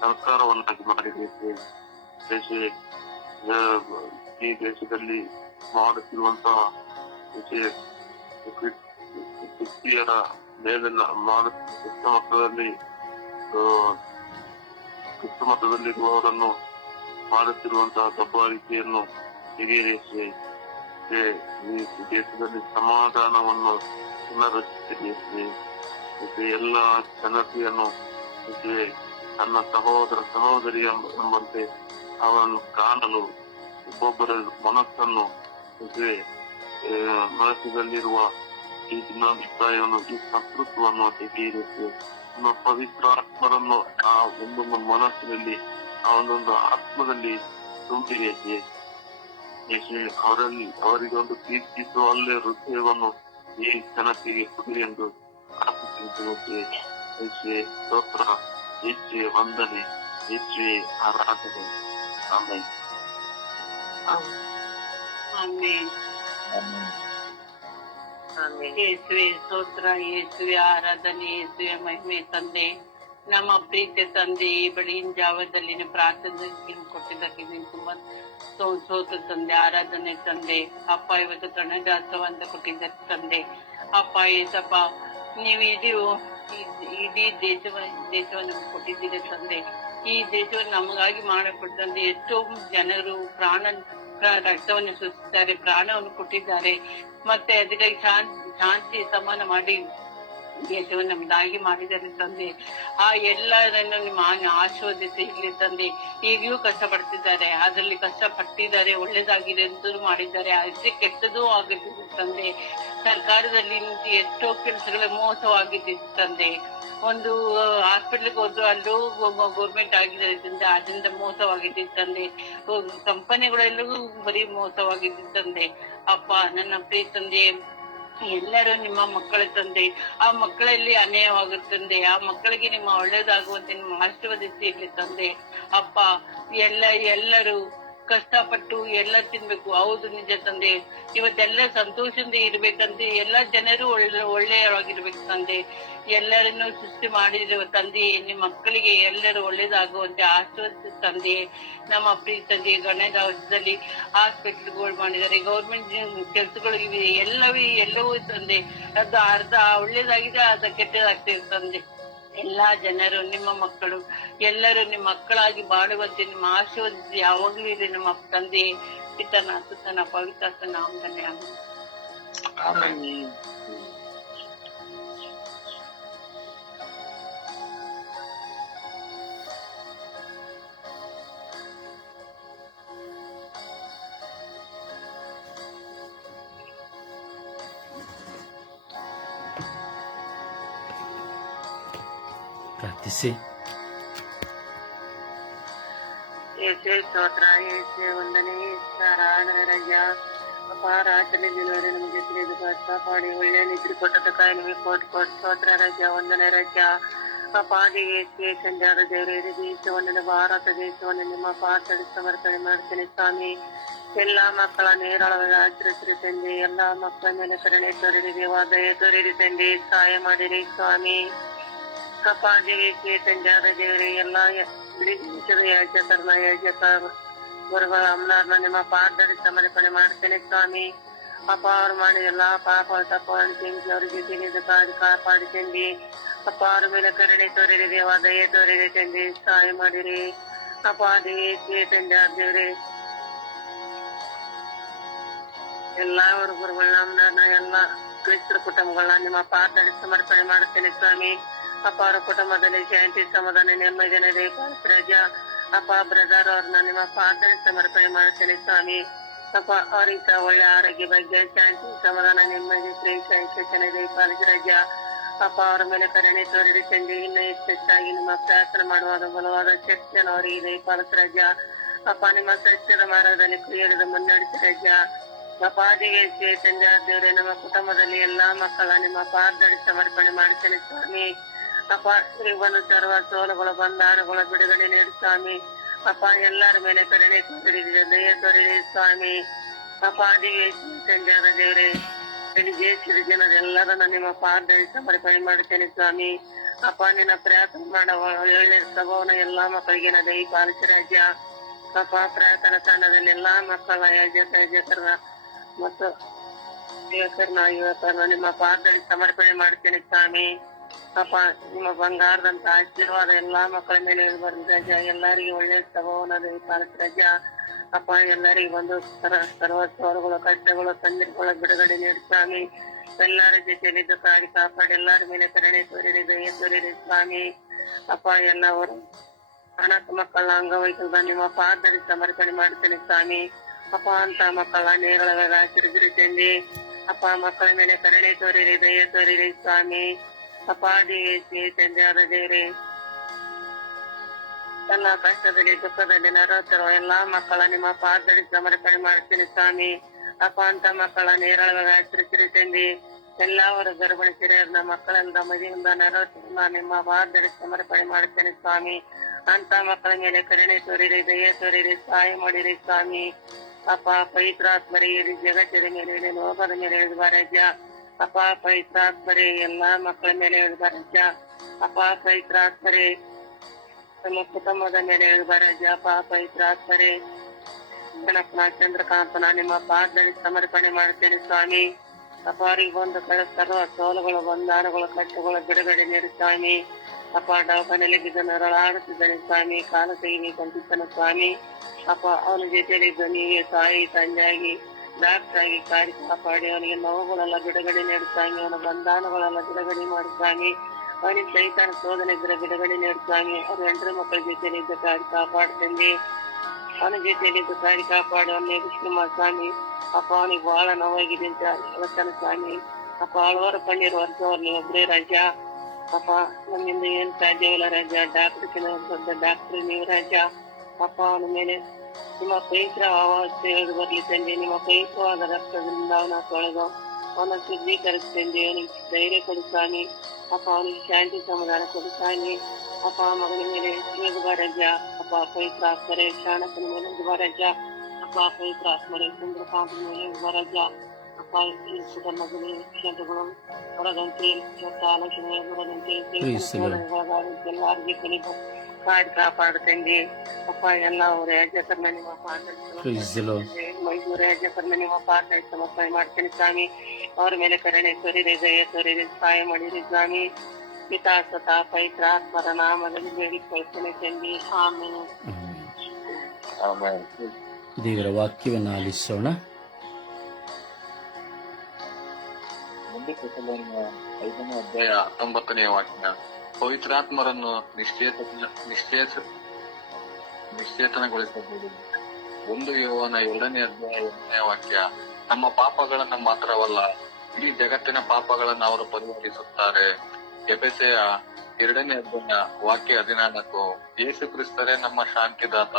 ಸರ್ಕಾರವನ್ನಾಗಿ ಮಾಡಿಬೇಕು. ಏಕೆ ಈ ದೇಶದಲ್ಲಿ ಮಾಡುತ್ತಿರುವಂತಹ ಕ್ರಿಸ್ತಿಯರ ಮೇಲೆಲ್ಲ ಕ್ರಿಸ್ತ ಮತದಲ್ಲಿರುವವರನ್ನು ಮಾಡುತ್ತಿರುವಂತಹ ದಬ್ಬಾಳಿಕೆಯನ್ನು ತೆಗೆಯಿರಿಸಿ. ಈ ದೇಶದಲ್ಲಿ ಸಮಾಧಾನವನ್ನು ಪುನರ್ರಚಿಸಿ. ಎಲ್ಲ ಜನತೆಯನ್ನು ತನ್ನ ಸಹೋದರ ಸಹೋದರಿಯ ಎಂಬಂತೆ ಅವರನ್ನು ಕಾಣಲು ಒಬ್ಬೊಬ್ಬರ ಮನಸ್ಸನ್ನು ಮನಸ್ಸಿನಲ್ಲಿರುವ ಈ ಭಿನ್ನಾಭಿಪ್ರಾಯವನ್ನು ಈ ಶತ್ರುತ್ವವನ್ನು ತೆಗೆಯಿರಿಸಿ. ನಮ್ಮ ಪವಿತ್ರಾತ್ಮರನ್ನು ಆ ಒಂದೊಂದು ಮನಸ್ಸಿನಲ್ಲಿ ಆ ಒಂದೊಂದು ಆತ್ಮದಲ್ಲಿ ತುಂಬಿರಿಸಿ. ಅವರಿಗೆ ಒಂದು ಕೀರ್ತಿಸುವ ಅಲ್ಲೇ ಹೃದಯವನ್ನು ಈ ಜನತೆಗೆ ಕೊಡಿ ಎಂದು ಪ್ರಾರ್ಥಿಸುತ್ತೇನೆ. ಸ್ತೋತ್ರ, ಯೇಸುವೆ ವಂದನೆ, ಯೇಸುವೆ ಆರಾಧನೆ. ಆಮೆನ್. ಯೇಸುವೆ ಸ್ತೋತ್ರ, ಯೇಸುವೆ ಆರಾಧನೆ, ಯೇಸುವೆ ಮಹಿಮೆ ತಂದೆ. ನಮ್ಮ ಪ್ರೀತಿಯ ತಂದೆ, ಈ ಬೆಳಗಿನ ಜಾವದಲ್ಲಿ ಪ್ರಾರ್ಥನೆ ಕೊಟ್ಟಿದ್ದಕ್ಕೆ ನೀನು ತುಂಬಾ ಸೋತು ತಂದೆ, ಆರಾಧನೆ ತಂದೆ. ಅಪ್ಪ ಇವತ್ತು ಕನ್ನಡಾಸವ ಅಂತ ಕೊಟ್ಟಿದ್ದಾರೆ ತಂದೆ. ಅಪ್ಪ ಏಸಪ್ಪ, ನೀವು ಇಡೀ ದೇಶವನ್ನು ಕೊಟ್ಟಿದ್ದೀರಿ ತಂದೆ. ಈ ದೇಶವನ್ನು ನಮಗಾಗಿ ಮಾಡಿಕೊಟ್ಟಂತೆ ಎಷ್ಟೋ ಜನರು ರಕ್ತವನ್ನು ಸುರಿಸಿದ್ದಾರೆ, ಪ್ರಾಣವನ್ನು ಕೊಟ್ಟಿದ್ದಾರೆ. ಮತ್ತೆ ಅದಕ್ಕಾಗಿ ಶಾಂತಿ ಸಮಾನ ಮಾಡಿ ದೇಶವನ್ನು ನಮ್ದಾಗಿ ಮಾಡಿದ್ದಾರೆ ತಂದೆ. ಆ ಎಲ್ಲರನ್ನು ನಿಮ್ಮ ಆಶೀರ್ವದಿಸಿ ಇಲ್ಲಿ ತಂದೆ. ಈಗಲೂ ಕಷ್ಟಪಡ್ತಿದ್ದಾರೆ, ಅದರಲ್ಲಿ ಕಷ್ಟಪಟ್ಟಿದ್ದಾರೆ, ಒಳ್ಳೇದಾಗಿದೆ ಎಂದು ಮಾಡಿದ್ದಾರೆ. ಅಷ್ಟೇ ಕೆಟ್ಟದೂ ಆಗುತ್ತಿದೆ ತಂದೆ. ಸರ್ಕಾರದಲ್ಲಿ ಎಷ್ಟೋ ಕೆಲಸಗಳ ಮೋಸವಾಗಿದ್ದ ತಂದೆ. ಒಂದು ಹಾಸ್ಪಿಟಲ್ಗೆ ಹೋದ್ರು ಅಲ್ಲೂ ಗೌರ್ಮೆಂಟ್ ಆಗಿದ್ದಾರೆ ತಂದೆ, ಅದರಿಂದ ಮೋಸವಾಗಿದ್ದ ತಂದೆ. ಕಂಪನಿಗಳೆಲ್ಲೂ ಬರೀ ಮೋಸವಾಗಿದ್ದ ತಂದೆ. ಅಪ್ಪ ನನ್ನ ಪ್ರಿಯ ತಂದೆ, ಎಲ್ಲರೂ ನಿಮ್ಮ ಮಕ್ಕಳ ತಂದೆ. ಆ ಮಕ್ಕಳಲ್ಲಿ ಅನ್ಯಾಯವಾಗುತ್ತದೆ. ಆ ಮಕ್ಕಳಿಗೆ ನಿಮ್ಮ ಒಳ್ಳೇದಾಗುವಂತೆ ನಿಮ್ಮ ಆಶೀರ್ವದಿಸಿ ಇರ್ಲಿ ತಂದೆ. ಅಪ್ಪ ಎಲ್ಲರೂ ಕಷ್ಟಪಟ್ಟು ಎಲ್ಲ ತಿನ್ಬೇಕು. ಹೌದು ನಿಜ ತಂದೆ. ಇವತ್ತೆಲ್ಲ ಸಂತೋಷದಿಂದ ಇರ್ಬೇಕಂತೆ. ಎಲ್ಲ ಜನರು ಒಳ್ಳೆಯವಾಗಿರ್ಬೇಕು ತಂದೆ. ಎಲ್ಲರನ್ನು ಸೃಷ್ಟಿ ಮಾಡಿರುವ ತಂದೆ, ನಿಮ್ಮ ಮಕ್ಕಳಿಗೆ ಎಲ್ಲರೂ ಒಳ್ಳೇದಾಗುವಂತೆ ಆಶೀರ್ವದಿಸಿ ತಂದೆ. ನಮ್ಮ ಪ್ರೀತಿ ತಂದೆ, ಗಣೇಶದಲ್ಲಿ ಹಾಸ್ಪಿಟಲ್ಗಳು ಮಾಡಿದ್ದಾರೆ, ಗೌರ್ಮೆಂಟ್ ಕೆಲಸಗಳು ಇವೆ, ಎಲ್ಲವೂ ತಂದೆ. ಅದು ಅರ್ಧ ಒಳ್ಳೇದಾಗಿದೆ, ಅರ್ಧ ಕೆಟ್ಟದಾಗ್ತಿದೆ ತಂದೆ. ಎಲ್ಲಾ ಜನರು ನಿಮ್ಮ ಮಕ್ಕಳು, ಎಲ್ಲರೂ ನಿಮ್ಮ ಮಕ್ಕಳಾಗಿ ಬಾಳುವಂತೆ ನಿಮ್ಮ ಆಶೀರ್ವದಿಸಿ ಯಾವಾಗ್ಲೂ ಇದೆ ನಮ್ಮ ತಂದೆ. ಪಿತನ ಸುತನ ಪವಿತ್ರ ನಾಮದಲ್ಲಿ ಆಮೆನ್. ಪ್ರಾರ್ಥಿಸಿ. ಯೇಸುವೆ ಸ್ತೋತ್ರ, ಯೇಸುವೆ ವಂದನೆ, ಆರಾಧನೆ ರಜ ಅಪಾರಾಚನೆ ದಿನವರೆ ನಮಗೆ ತಿಳಿದು ಕಾಪಾಡಿ ಒಳ್ಳೆಯ ನಿದ್ರೆ ಕೊಟ್ಟದಕ್ಕಾಗಿ ನಿಮಗೆ ಕೋಟಿ ಸ್ತೋತ್ರ ರಜ ವಂದನೆ ರಜ. ಅಪಾದಿ ಯೇಸುವೆ ಸಂಜಾದ ದೇವರೇ, ದೇಶವನ್ನು ಭಾರತ ದೇಶವನ್ನು ನಿಮ್ಮ ಪಾತ್ರದ ಸಮರ್ಪಣೆ ಮಾಡ್ತೇನೆ ಸ್ವಾಮಿ. ಎಲ್ಲಾ ಮಕ್ಕಳ ನೇರಳವಾಗಿ ಆಚರಿಸಿರಿ ತಂದೆ. ಎಲ್ಲಾ ಮಕ್ಕಳ ಮೇಲೆ ಕರುಣೆ ತೋರಿರಿ ದೇವ, ದಯ ತೋರಿರಿ ತಂದೆ, ಸಹಾಯ ಮಾಡಿರಿ ಸ್ವಾಮಿ. ಕಪಾದಿಗೆ ಸಂಜಾದ ದೇವರೇ, ಎಲ್ಲಾ ದೇಶದ ಯಾಜಕರನ್ನ ಗುರುಗಳ ಅಮ್ಮನವ್ರನ್ನ ನಿಮ್ಮ ಪಾದದಲ್ಲಿ ಸಮರ್ಪಣೆ ಮಾಡ್ತೇನೆ ಸ್ವಾಮಿ. ಅಪ್ಪ ಅವ್ರು ಮಾಡಿ ಎಲ್ಲಾ ಪಾಪ ತಪ್ಪನ್ನು ತಿಂದು ಅವರಿಗೆ ತಿಳಿದು ಕಾಪಾಡಿ ತಂದಿ. ಅಪ್ಪ ಅವ್ರ ಮೇಲೆ ಕರುಣೆ ತೋರಿರಿ ದೇವ, ದಯೆ ತೋರಿರಿ ತಂದಿ, ಸಹಾಯ ಮಾಡಿರಿ ಅಪ್ಪ. ದೇವಿ ತಂದೆ ದೇವ್ರಿ ಎಲ್ಲಾ ಗುರುಗಳನ್ನ ಅಮ್ಮನವ್ರನ್ನ ಎಲ್ಲಾ ಕ್ರಿಸ್ತರ ಕುಟುಂಬಗಳನ್ನ ನಿಮ್ಮ ಪಾದದಲ್ಲಿ ಸಮರ್ಪಣೆ ಮಾಡುತ್ತೇನೆ ಸ್ವಾಮಿ. ಅಪ್ಪ ಅವರ ಕುಟುಂಬದಲ್ಲಿ ಶಾಂತಿ ಸಮಾಧಾನ ನೆಮ್ಮದಿ ಜನರೇ ರಾಜ. ಅಪ್ಪ ಬ್ರದರ್ ಅವ್ರನ್ನ ನಿಮ್ಮ ಪಾದದಲ್ಲಿ ಸಮರ್ಪಣೆ ಮಾಡುತ್ತೇನೆ ಸ್ವಾಮಿ. ಅಪ್ಪ ಅವ್ರಿಗೆ ಒಳ್ಳೆ ಆರೋಗ್ಯ ಬಗ್ಗೆ ಶಾಂತಿ ಸಮಾಧಾನ ನೆಮ್ಮದಿ ಪ್ರೀತಿ ಐಕ್ಯತೆ ರಾಜ. ಅಪ್ಪ ಅವರ ಮೇಲೆ ಕರುಣೆ ತೋರಿರಿ ತಂದೆ, ಇನ್ನು ಹೆಚ್ಚಾಗಿ ನಿಮ್ಮ ಪ್ರಾರ್ಥನೆ ಮಾಡುವಾಗ ಬಲವಾದ ಶಕ್ತಿಯನ್ನು ಅವರಿಗೆ ರಾಜ. ಅಪ್ಪ ನಿಮ್ಮ ಸತ್ಯದ ಮಾರ್ಗದಲ್ಲಿ ಕ್ರಿಯೆಯನ್ನು ಮುನ್ನಡೆಸಿ ರಾಜ. ಅಪ್ಪ ತಂದೆ ದೇವರೇ ನಮ್ಮ ಕುಟುಂಬದಲ್ಲಿ ಎಲ್ಲಾ ಮಕ್ಕಳ ನಿಮ್ಮ ಪಾದದಲ್ಲಿ ಸಮರ್ಪಣೆ ಮಾಡುತ್ತೇನೆ ಸ್ವಾಮಿ. ಅಪ್ಪ ಒಂದು ಸರ್ವ ಸೋಲುಗಳ ಬಂಧಾನಗಳ ಬಿಡುಗಡೆ ನೀಡಿ ಸ್ವಾಮಿ. ಅಪ್ಪ ಎಲ್ಲರ ಮೇಲೆ ಕರುಣೆ ತೋರಿದೆ, ದಯ ತೋರಿದೆ ಸ್ವಾಮಿ. ಅಪ್ಪ ತಂದೆಯಾದ ದೇವರೇ ಜಯಿಸಿದ ಜನರೆಲ್ಲರನ್ನ ನಿಮ್ಮ ಪಾದದಲ್ಲಿ ಸಮರ್ಪಣೆ ಮಾಡುತ್ತೇನೆ ಸ್ವಾಮಿ. ಅಪ್ಪ ನಿನ್ನ ಪ್ರಾರ್ಥನೆ ಮಾಡುವ ಒಳ್ಳೆ ಸ್ವಭಾವನ ಎಲ್ಲಾ ಮಕ್ಕಳಿಗೆ ದಯ ಪಾಲಿಸಿ ರಾಜ್ಯ. ಅಪ್ಪ ಪ್ರಾರ್ಥನಾ ತಂಡದಲ್ಲಿ ಎಲ್ಲಾ ಮಕ್ಕಳ ಯಾಜಕರ ಮತ್ತು ಯುವಕರನ್ನ ನಿಮ್ಮ ಪಾದದಲ್ಲಿ ಸಮರ್ಪಣೆ ಮಾಡ್ತೇನೆ ಸ್ವಾಮಿ. ಅಪ್ಪ ನಿಮ್ಮ ಬಂಗಾರದಂತ ಆಶೀರ್ವಾದ ಎಲ್ಲಾ ಮಕ್ಕಳ ಮೇಲೆ ಬರ್ರಜ. ಎಲ್ಲರಿಗೂ ಒಳ್ಳೆ ಸ್ವಭಾವನ ಪಾಲಿಸ್ರಜ. ಅಪ್ಪ ಎಲ್ಲರಿಗೂ ಒಂದು ಸರ್ವ ಸವಾಲುಗಳು ಕಷ್ಟಗಳು ತೊಂದರೆಗಳ ಬಿಡುಗಡೆ ನೀಡಿ ಸ್ವಾಮಿ. ಎಲ್ಲರ ಜೊತೆಯಲ್ಲಿದ್ದು ಕಾಪಾಡಿ ಎಲ್ಲರ ಮೇಲೆ ಕರುಣೆ ತೋರಿರಿ, ದಯೆ ತೋರಿರಿ ಸ್ವಾಮಿ. ಅಪ್ಪ ಎಲ್ಲವರು ಅನಾಥ ಮಕ್ಕಳ ಅಂಗವೈಕಲ್ಯ ನಿಮ್ಮ ಪಾದದಲ್ಲಿ ಸಮರ್ಪಣೆ ಮಾಡ್ತೇನೆ ಸ್ವಾಮಿ. ಅಪ್ಪ ಅಂತ ಮಕ್ಕಳ ನೇರಳವಾಗ ಆಶೀರ್ವದಿರಿ ತಂದೆ. ಅಪ್ಪ ಮಕ್ಕಳ ಮೇಲೆ ಕರುಣೆ ತೋರಿರಿ, ದಯೆ ತೋರಿರಿ ಸ್ವಾಮಿ. ಅಪ್ಪ ತಂದೆ ಆದ ದೇವರೇ ಎಲ್ಲ ಕಷ್ಟದಲ್ಲಿ ದುಃಖದಲ್ಲಿ ನರಳುತ್ತಿರುವ ಎಲ್ಲಾ ಮಕ್ಕಳ ನಿಮ್ಮ ಪಾದದಲ್ಲಿ ಸಮರ್ಪಣೆ ಮಾಡ್ತೀನಿ ಸ್ವಾಮಿ. ಅಪ್ಪ ಅಂತ ಮಕ್ಕಳ ನೇರಳವಾಗಿ ಆಚರಿಸಿರಿ ತಂದೆ. ಎಲ್ಲಾವರು ಗರ್ಭಿಣಿ ಹಿರಿಯರನ್ನ ಮಕ್ಕಳಿಂದ ಮದುವೆಯಿಂದ ನರಳುತ್ತಿರುವ ನಿಮ್ಮ ಪಾದದಲ್ಲಿ ಸಮರ್ಪಣೆ ಮಾಡ್ತೇನೆ ಸ್ವಾಮಿ. ಅಂತ ಮಕ್ಕಳ ಮೇಲೆ ಕರುಣೆ ತೋರಿರಿ, ದಯೆ ತೋರಿರಿ, ಸಹಾಯ ಮಾಡಿರಿ ಸ್ವಾಮಿ. ಅಪ್ಪ ಪವಿತ್ರಾತ್ಮರೇ ಜಗತ್ತಿನ ಮೇಲೆ ಲೋಕದ ಮೇಲೆ ಇಳಿದು ಬರಜ್ಜ. ಅಪ್ಪ ಪವಿತ್ರಾತ್ಮರೇ ಎಲ್ಲಾ ಮಕ್ಕಳ ಮೇಲೆ ಇಳಿದು ಬರಜ್ಜ. ಅಪ್ಪ ಪವಿತ್ರಾತ್ಮರೇ ನಮ್ಮ ಕುಟುಂಬದ ಮೇಲೆ ಇಳಿದು ಬರಜ್ಜ. ಅಪ್ಪ ಪವಿತ್ರಾತ್ಮರೇ ಗಣಪನ ಚಂದ್ರಕಾಂತನ ನಿಮ್ಮ ಪಾದದಲ್ಲಿ ಸಮರ್ಪಣೆ ಮಾಡ್ತೇನೆ ಸ್ವಾಮಿ. ಅಪ್ಪ ಅವರಿಗೆ ಒಂದು ಸರ್ವ ಸೋಲುಗಳು ಬಂಧಾನಗಳು ಕಷ್ಟಗಳು ಬಿಡುಗಡೆ ನೀಡಿ ಸ್ವಾಮಿ. ಅಪ್ಪ ಡಾಕನಲ್ಲಿ ಬಿದ್ದ ನರಳಾಡುತ್ತಿದ್ದಾನೆ ಸ್ವಾಮಿ. ಕಾಲ ತೆಗಿಬೇಕಂತಿದ್ದಾನೆ ಸ್ವಾಮಿ. ಅಪ್ಪ ಅವನ ಜೊತೆಯಲ್ಲಿ ನೀವೇ ತಾಯಿ ತಂದೆಯಾಗಿ ಡಾಕ್ಟರ್ ಆಗಿ ಕಾಪಾಡಿ ಅವನಿಗೆ ನೋವುಗಳೆಲ್ಲ ಬಿಡುಗಡೆ ನೀಡಿ ಸ್ವಾಮಿ. ಅವನ ಬಂಧಾನಗಳೆಲ್ಲ ಬಿಡುಗಡೆ ಮಾಡಿ ಸ್ವಾಮಿ. ಅವನಿಗೆ ಸೈತಾನ ಶೋಧನೆ ಇದ್ರೆ ಬಿಡುಗಡೆ ನೀಡಿ ಸ್ವಾಮಿ. ಅವ್ರ ಹೆಂಡ್ರ ಮಕ್ಕಳ ಜೊತೆಯಲ್ಲಿ ಇದ್ದ ಕಾಪಾಡ್ತಂದೆ. ಅವನ ಜೊತೆಯಲ್ಲಿ ಇದ್ದು ಕಾಪಾಡಿ ಅವನ್ನೇ ವಿಷ್ಣು ಸ್ವಾಮಿ. ಅಪ್ಪ ಅವನಿಗೆ ಬಹಳ ನೋವಾಗಿದೆ ಅಂತ ಹೇಳ್ತಾನೆ ಸ್ವಾಮಿ. ಅಪ್ಪ ಹಲವಾರು ಕಣ್ಣೀರು ವರ್ಷವ್ರು ನೀವು ಒಬ್ಬರೇ ರಾಜ. ಅಪ್ಪ ನಮ್ಮಿಂದ ಏನ್ ಸಾಧ್ಯವಿಲ್ಲ ರಾಜ. ಡಾಕ್ಟರ್ ದೊಡ್ಡ ಡಾಕ್ಟರ್ ನೀವು ರಾಜ. ಅಪ್ಪ ಅವನ ಮೇಲೆ ನಿಮ್ಮ ಪವಿತ್ರ ಆವಾಸ ಬರ್ಲಿ ತಂದೆ. ನಿಮ್ಮ ಪವಿತ್ರವಾದ ರಕ್ತದಿಂದ ಅವನ ತೊಳೆದು ಅವನ ಶುದ್ಧೀಕರಿಸ್ತಂದೆ. ಅವನಿಗೆ ಧೈರ್ಯ ಕೊಡು ಸ್ವಾಮಿ. ಅಪ್ಪ ಅವನಿಗೆ ಶಾಂತಿ ಸಮಾಧಾನ ಕೊಡು ಸ್ವಾಮಿ. ಅಪ್ಪ ಮಗನ ಮೇಲೆ ಇಳಿದು ಬರಜ್ಜ. ಅಪ್ಪ ಪವಿತ್ರ ಆತ್ಮರೇ ಶಾಣಕನ ಮೇಲೆ ಇಳಿದು ಬರಜ್ಜ. ಅಪ್ಪ ಪವಿತ್ರ ಆತ್ಮರೇ ಚಂದ್ರಕಾಂತನ ಮೇಲೆ ಇಳಿದು ಬರಜ್ಜ. ಅಪ್ಪ ಈ ಕುಟುಂಬದಲ್ಲಿ ಕ್ಷೇತ್ರಗಳು ಹೊರದಂತೆ ಆಲೋಚನೆ ಹೊರದಂತೆ ಎಲ್ಲಾರಿಗೆ ಕಲಿತು ಕಾಪಾಡುತ್ತಂಗೆ. ಅಪ್ಪ ಎಲ್ಲ ಅವರ ಯಾಜಕರನ್ನ ನಿಮ್ಮ ಮೈಸೂರು ಯಾಜಕರನ್ನ ನಿಮ್ಮ ಪಾದ ಸಮರ್ಪಣೆ ಮಾಡ್ತೇನೆ ಸ್ವಾಮಿ. ಅವ್ರ ಮೇಲೆ ಕರುಣೆ ತೋರಿರಿ, ದಯ ತೋರಿರಿ, ಸಹಾಯ ಮಾಡಿರಿ ಸ್ವಾಮಿ. ಪಿತಾ ಸ್ವತಃ ಪವಿತ್ರ ಆತ್ಮರ ನಾಮದಲ್ಲಿ ಬೇಡಿಕೊಳ್ತೇನೆ ತಂದೆ. ಆಮೇಲೆ ದೇವರ ವಾಕ್ಯವನ್ನು ಆಲಿಸೋಣ. ಐದನೇ ಅಧ್ಯಾಯ 19ನೇ ವಾಕ್ಯ. ಪವಿತ್ರಾತ್ಮರನ್ನು ನಿಶ್ಚೇತನಗೊಳಿಸಬಹುದು. 1 ಯೋಹನ 2ನೇ ಅಧ್ಯಾಯ 1ನೇ ವಾಕ್ಯ. ನಮ್ಮ ಪಾಪಗಳನ್ನ ಮಾತ್ರವಲ್ಲ, ಇಡೀ ಜಗತ್ತಿನ ಪಾಪಗಳನ್ನ ಅವರು ಪರಿಹರಿಸುತ್ತಾರೆ. ಎಫೆಸಯ 2ನೇ ಅಧ್ಯಾಯ ವಾಕ್ಯ 14. ಯೇಸು ಕ್ರಿಸ್ತರೇ ನಮ್ಮ ಶಾಂತಿದಾತ,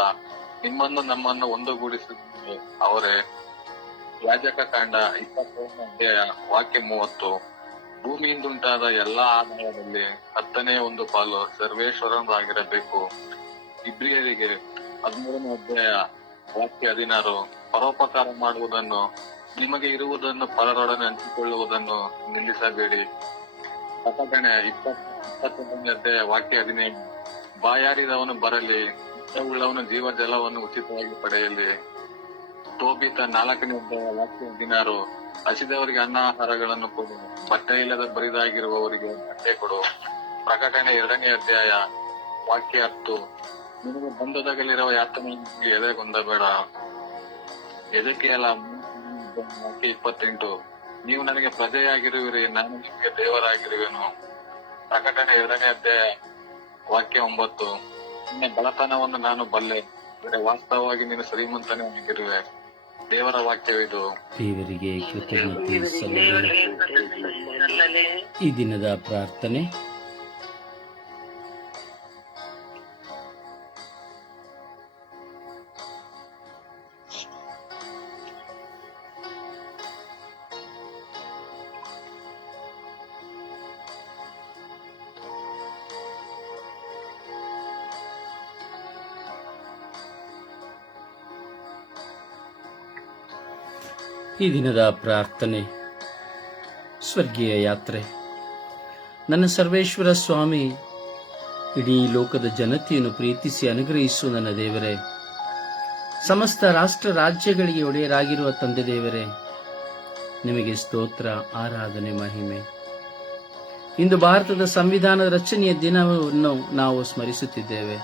ನಿಮ್ಮನ್ನು ನಮ್ಮನ್ನು ಒಂದುಗೂಡಿಸಿದ್ದಾರೆ ಅವರೇ. ಯಾಜಕ ಕಾಂಡ 21ನೇ ಅಧ್ಯಾಯ ವಾಕ್ಯ 30. ಭೂಮಿಯಿಂದುಂಟಾದ ಎಲ್ಲಾ ಆದಾಯದಲ್ಲಿ 10ನೇ 1 ಪಾಲು ಸರ್ವೇಶ್ವರನಾಗಿರಬೇಕು. ಇಬ್ರಿಯರಿಗೆ 13ನೇ ಅಧ್ಯಾಯ ವಾಕ್ಯ 16. ಪರೋಪಕಾರ ಮಾಡುವುದನ್ನು, ನಿಮಗೆ ಇರುವುದನ್ನು ಪರರೊಡನೆ ಹಂಚಿಕೊಳ್ಳುವುದನ್ನು ನಿಲ್ಲಿಸಬೇಡಿ. ಪ್ರಕಟಣೆ 21ನೇ ಅಧ್ಯಾಯ ವಾಕ್ಯ 15. ಬಾಯಾರಿದವನು ಬರಲಿ, ಉಳ್ಳವನು ಜೀವ ಜಲವನ್ನು ಉಚಿತವಾಗಿ ಪಡೆಯಲಿ. ತೋಬಿತ 4ನೇ ವಾಕ್ಯ 16. ಹಸಿದವರಿಗೆ ಅನ್ನ ಆಹಾರಗಳನ್ನು ಕೊಡು, ಬಟ್ಟೆ ಇಲ್ಲದ ಬರಿದಾಗಿರುವವರಿಗೆ ಬಟ್ಟೆ ಕೊಡು. ಪ್ರಕಟಣೆ 2ನೇ ಅಧ್ಯಾಯ ವಾಕ್ಯ 10. ನಿನಗೆ ಬಂಧದಲ್ಲಿರುವ ಯಾತನೆಗೆ ಎದೆಗೊಂದಬೇಡ. ಎದೆಕೆಯಲ್ಲ ವಾಕ್ಯ 28. ನೀವು ನನಗೆ ಪ್ರಜೆಯಾಗಿರುವಿರಿ, ನಾನು ನಿಮಗೆ ದೇವರಾಗಿರುವೆನು. ಪ್ರಕಟಣೆ 2ನೇ ಅಧ್ಯಾಯ ವಾಕ್ಯ 9. ನಿನ್ನ ಬಡತನವನ್ನು ನಾನು ಬಲ್ಲೆ, ವಾಸ್ತವವಾಗಿ ನೀನು ಶ್ರೀಮಂತನೇ ಆಗಿರುವೆ. ದೇವರ ವಾಕ್ಯವಿದು. ದೇವರಿಗೆ ಕೃತಜ್ಞತೆ ಸಲ್ಲಲಿ. ಈ ದಿನದ ಪ್ರಾರ್ಥನೆ. ಈ ದಿನದ ಪ್ರಾರ್ಥನೆ. ಸ್ವರ್ಗೀಯ ಯಾತ್ರೆ. ನನ್ನ ಸರ್ವೇಶ್ವರ ಸ್ವಾಮಿ, ಇಡೀ ಲೋಕದ ಜನತೆಯನ್ನು ಪ್ರೀತಿಸಿ ಅನುಗ್ರಹಿಸು ನನ್ನ ದೇವರೇ. ಸಮಸ್ತ ರಾಷ್ಟ್ರ ರಾಜ್ಯಗಳಿಗೆ ಒಡೆಯರಾಗಿರುವ ತಂದೆ ದೇವರೇ, ನಿಮಗೆ ಸ್ತೋತ್ರ, ಆರಾಧನೆ, ಮಹಿಮೆ. ಇಂದು ಭಾರತದ ಸಂವಿಧಾನದ ರಚನೆಯ ದಿನವನ್ನು ನಾವು ಸ್ಮರಿಸುತ್ತಿದ್ದೇವೆ.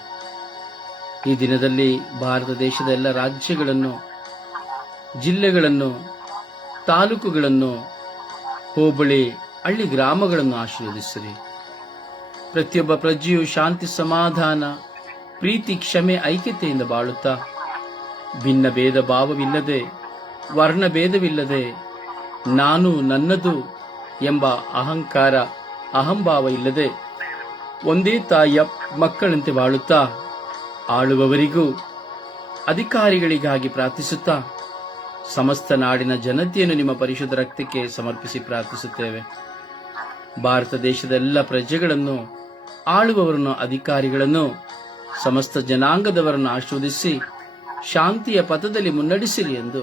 ಈ ದಿನದಲ್ಲಿ ಭಾರತ ದೇಶದ ಎಲ್ಲ ರಾಜ್ಯಗಳನ್ನು, ಜಿಲ್ಲೆಗಳನ್ನು, ತಾಲೂಕುಗಳನ್ನು, ಹೋಬಳಿ, ಹಳ್ಳಿ ಗ್ರಾಮಗಳನ್ನು ಆಶೀರ್ವದಿಸಿರಿ. ಪ್ರತಿಯೊಬ್ಬ ಪ್ರಜೆಯು ಶಾಂತಿ, ಸಮಾಧಾನ, ಪ್ರೀತಿ, ಕ್ಷಮೆ, ಐಕ್ಯತೆಯಿಂದ ಬಾಳುತ್ತಾ ಭಿನ್ನ ಭೇದ ಭಾವವಿಲ್ಲದೆ, ವರ್ಣ ಭೇದವಿಲ್ಲದೆ, ನಾನು ನನ್ನದು ಎಂಬ ಅಹಂಕಾರ, ಅಹಂಭಾವ ಇಲ್ಲದೆ ಒಂದೇ ತಾಯಿಯ ಮಕ್ಕಳಂತೆ ಬಾಳುತ್ತಾ ಆಳುವವರಿಗೂ ಅಧಿಕಾರಿಗಳಿಗಾಗಿ ಪ್ರಾರ್ಥಿಸುತ್ತಾ ಸಮಸ್ತ ನಾಡಿನ ಜನತೆಯನ್ನು ನಿಮ್ಮ ಪರಿಶುದ್ಧ ರಕ್ತಕ್ಕೆ ಸಮರ್ಪಿಸಿ ಪ್ರಾರ್ಥಿಸುತ್ತೇವೆ. ಭಾರತ ದೇಶದ ಎಲ್ಲ ಪ್ರಜೆಗಳನ್ನು, ಆಳುವವರನ್ನು, ಅಧಿಕಾರಿಗಳನ್ನು, ಸಮಸ್ತ ಜನಾಂಗದವರನ್ನು ಆಶೀರ್ವದಿಸಿ ಶಾಂತಿಯ ಪಥದಲ್ಲಿ ಮುನ್ನಡೆಸಿರಿ ಎಂದು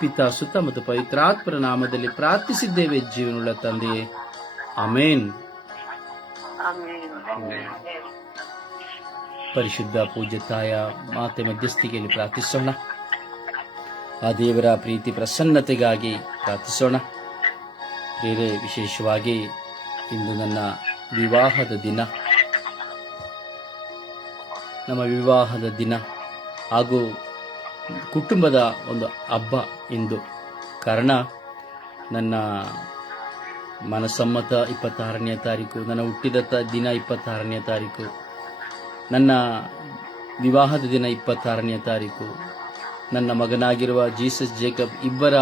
ಪಿತಾ, ಸುತ ಮತ್ತು ಪವಿತ್ರಾತ್ಮರ ನಾಮದಲ್ಲಿ ಪ್ರಾರ್ಥಿಸಿದ್ದೇವೆ ಜೀವನುಳ್ಳ ತಂದೆಯೇ, ಆಮೇನ್. ಪರಿಶುದ್ಧ ಪೂಜ್ಯ ತಾಯ ಮಾತೆ ಮಧ್ಯಸ್ಥಿಕೆಯಲ್ಲಿ ಪ್ರಾರ್ಥಿಸೋಣ. ಆ ದೇವರ ಪ್ರೀತಿ ಪ್ರಸನ್ನತೆಗಾಗಿ ಪ್ರಾರ್ಥಿಸೋಣ. ಬೇರೆ ವಿಶೇಷವಾಗಿ ಇಂದು ನನ್ನ ವಿವಾಹದ ದಿನ, ನಮ್ಮ ವಿವಾಹದ ದಿನ ಹಾಗೂ ಕುಟುಂಬದ ಒಂದು ಹಬ್ಬ ಇಂದು. ಕಾರಣ ನನ್ನ ಮನಸಮ್ಮತ 26ನೇ ತಾರೀಕು, ನನ್ನ ಹುಟ್ಟಿದ ದಿನ 26ನೇ ತಾರೀಕು, ನನ್ನ ವಿವಾಹದ ದಿನ 26ನೇ ತಾರೀಕು, ನನ್ನ ಮಗನಾಗಿರುವ ಜೀಸಸ್ ಜೇಕಬ್ ಇಬ್ಬರ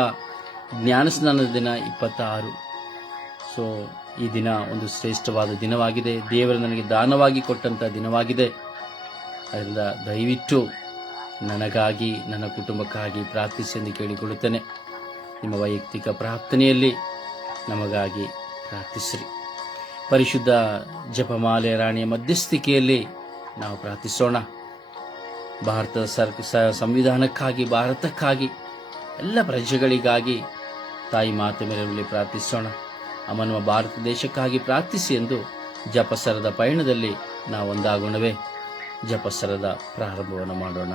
ಜ್ಞಾನಸ್ನಾನದ ದಿನ 26. ಸೊ ಈ ದಿನ ಒಂದು ಶ್ರೇಷ್ಠವಾದ ದಿನವಾಗಿದೆ. ದೇವರು ನನಗೆ ದಾನವಾಗಿ ಕೊಟ್ಟಂಥ ದಿನವಾಗಿದೆ. ಅದರಿಂದ ದಯವಿಟ್ಟು ನನಗಾಗಿ, ನನ್ನ ಕುಟುಂಬಕ್ಕಾಗಿ ಪ್ರಾರ್ಥಿಸಿ ಎಂದು ಕೇಳಿಕೊಳ್ಳುತ್ತೇನೆ. ನಿಮ್ಮ ವೈಯಕ್ತಿಕ ಪ್ರಾರ್ಥನೆಯಲ್ಲಿ ನಮಗಾಗಿ ಪ್ರಾರ್ಥಿಸಿರಿ. ಪರಿಶುದ್ಧ ಜಪಮಾಲೆ ರಾಣಿಯ ಮಧ್ಯಸ್ಥಿಕೆಯಲ್ಲಿ ನಾವು ಪ್ರಾರ್ಥಿಸೋಣ. ಭಾರತದ ಸಂವಿಧಾನಕ್ಕಾಗಿ, ಭಾರತಕ್ಕಾಗಿ, ಎಲ್ಲ ಪ್ರಜೆಗಳಿಗಾಗಿ ತಾಯಿ ಮಾತೆ ಮೇರೆಯಲ್ಲಿ ಪ್ರಾರ್ಥಿಸೋಣ. ನಮ್ಮ ಭಾರತ ದೇಶಕ್ಕಾಗಿ ಪ್ರಾರ್ಥಿಸಿ ಎಂದು ಜಪಸರದ ಪಯಣದಲ್ಲಿ ನಾವು ಒಂದಾಗೋಣವೇ. ಜಪಸರದ ಪ್ರಾರಂಭವನ್ನು ಮಾಡೋಣ.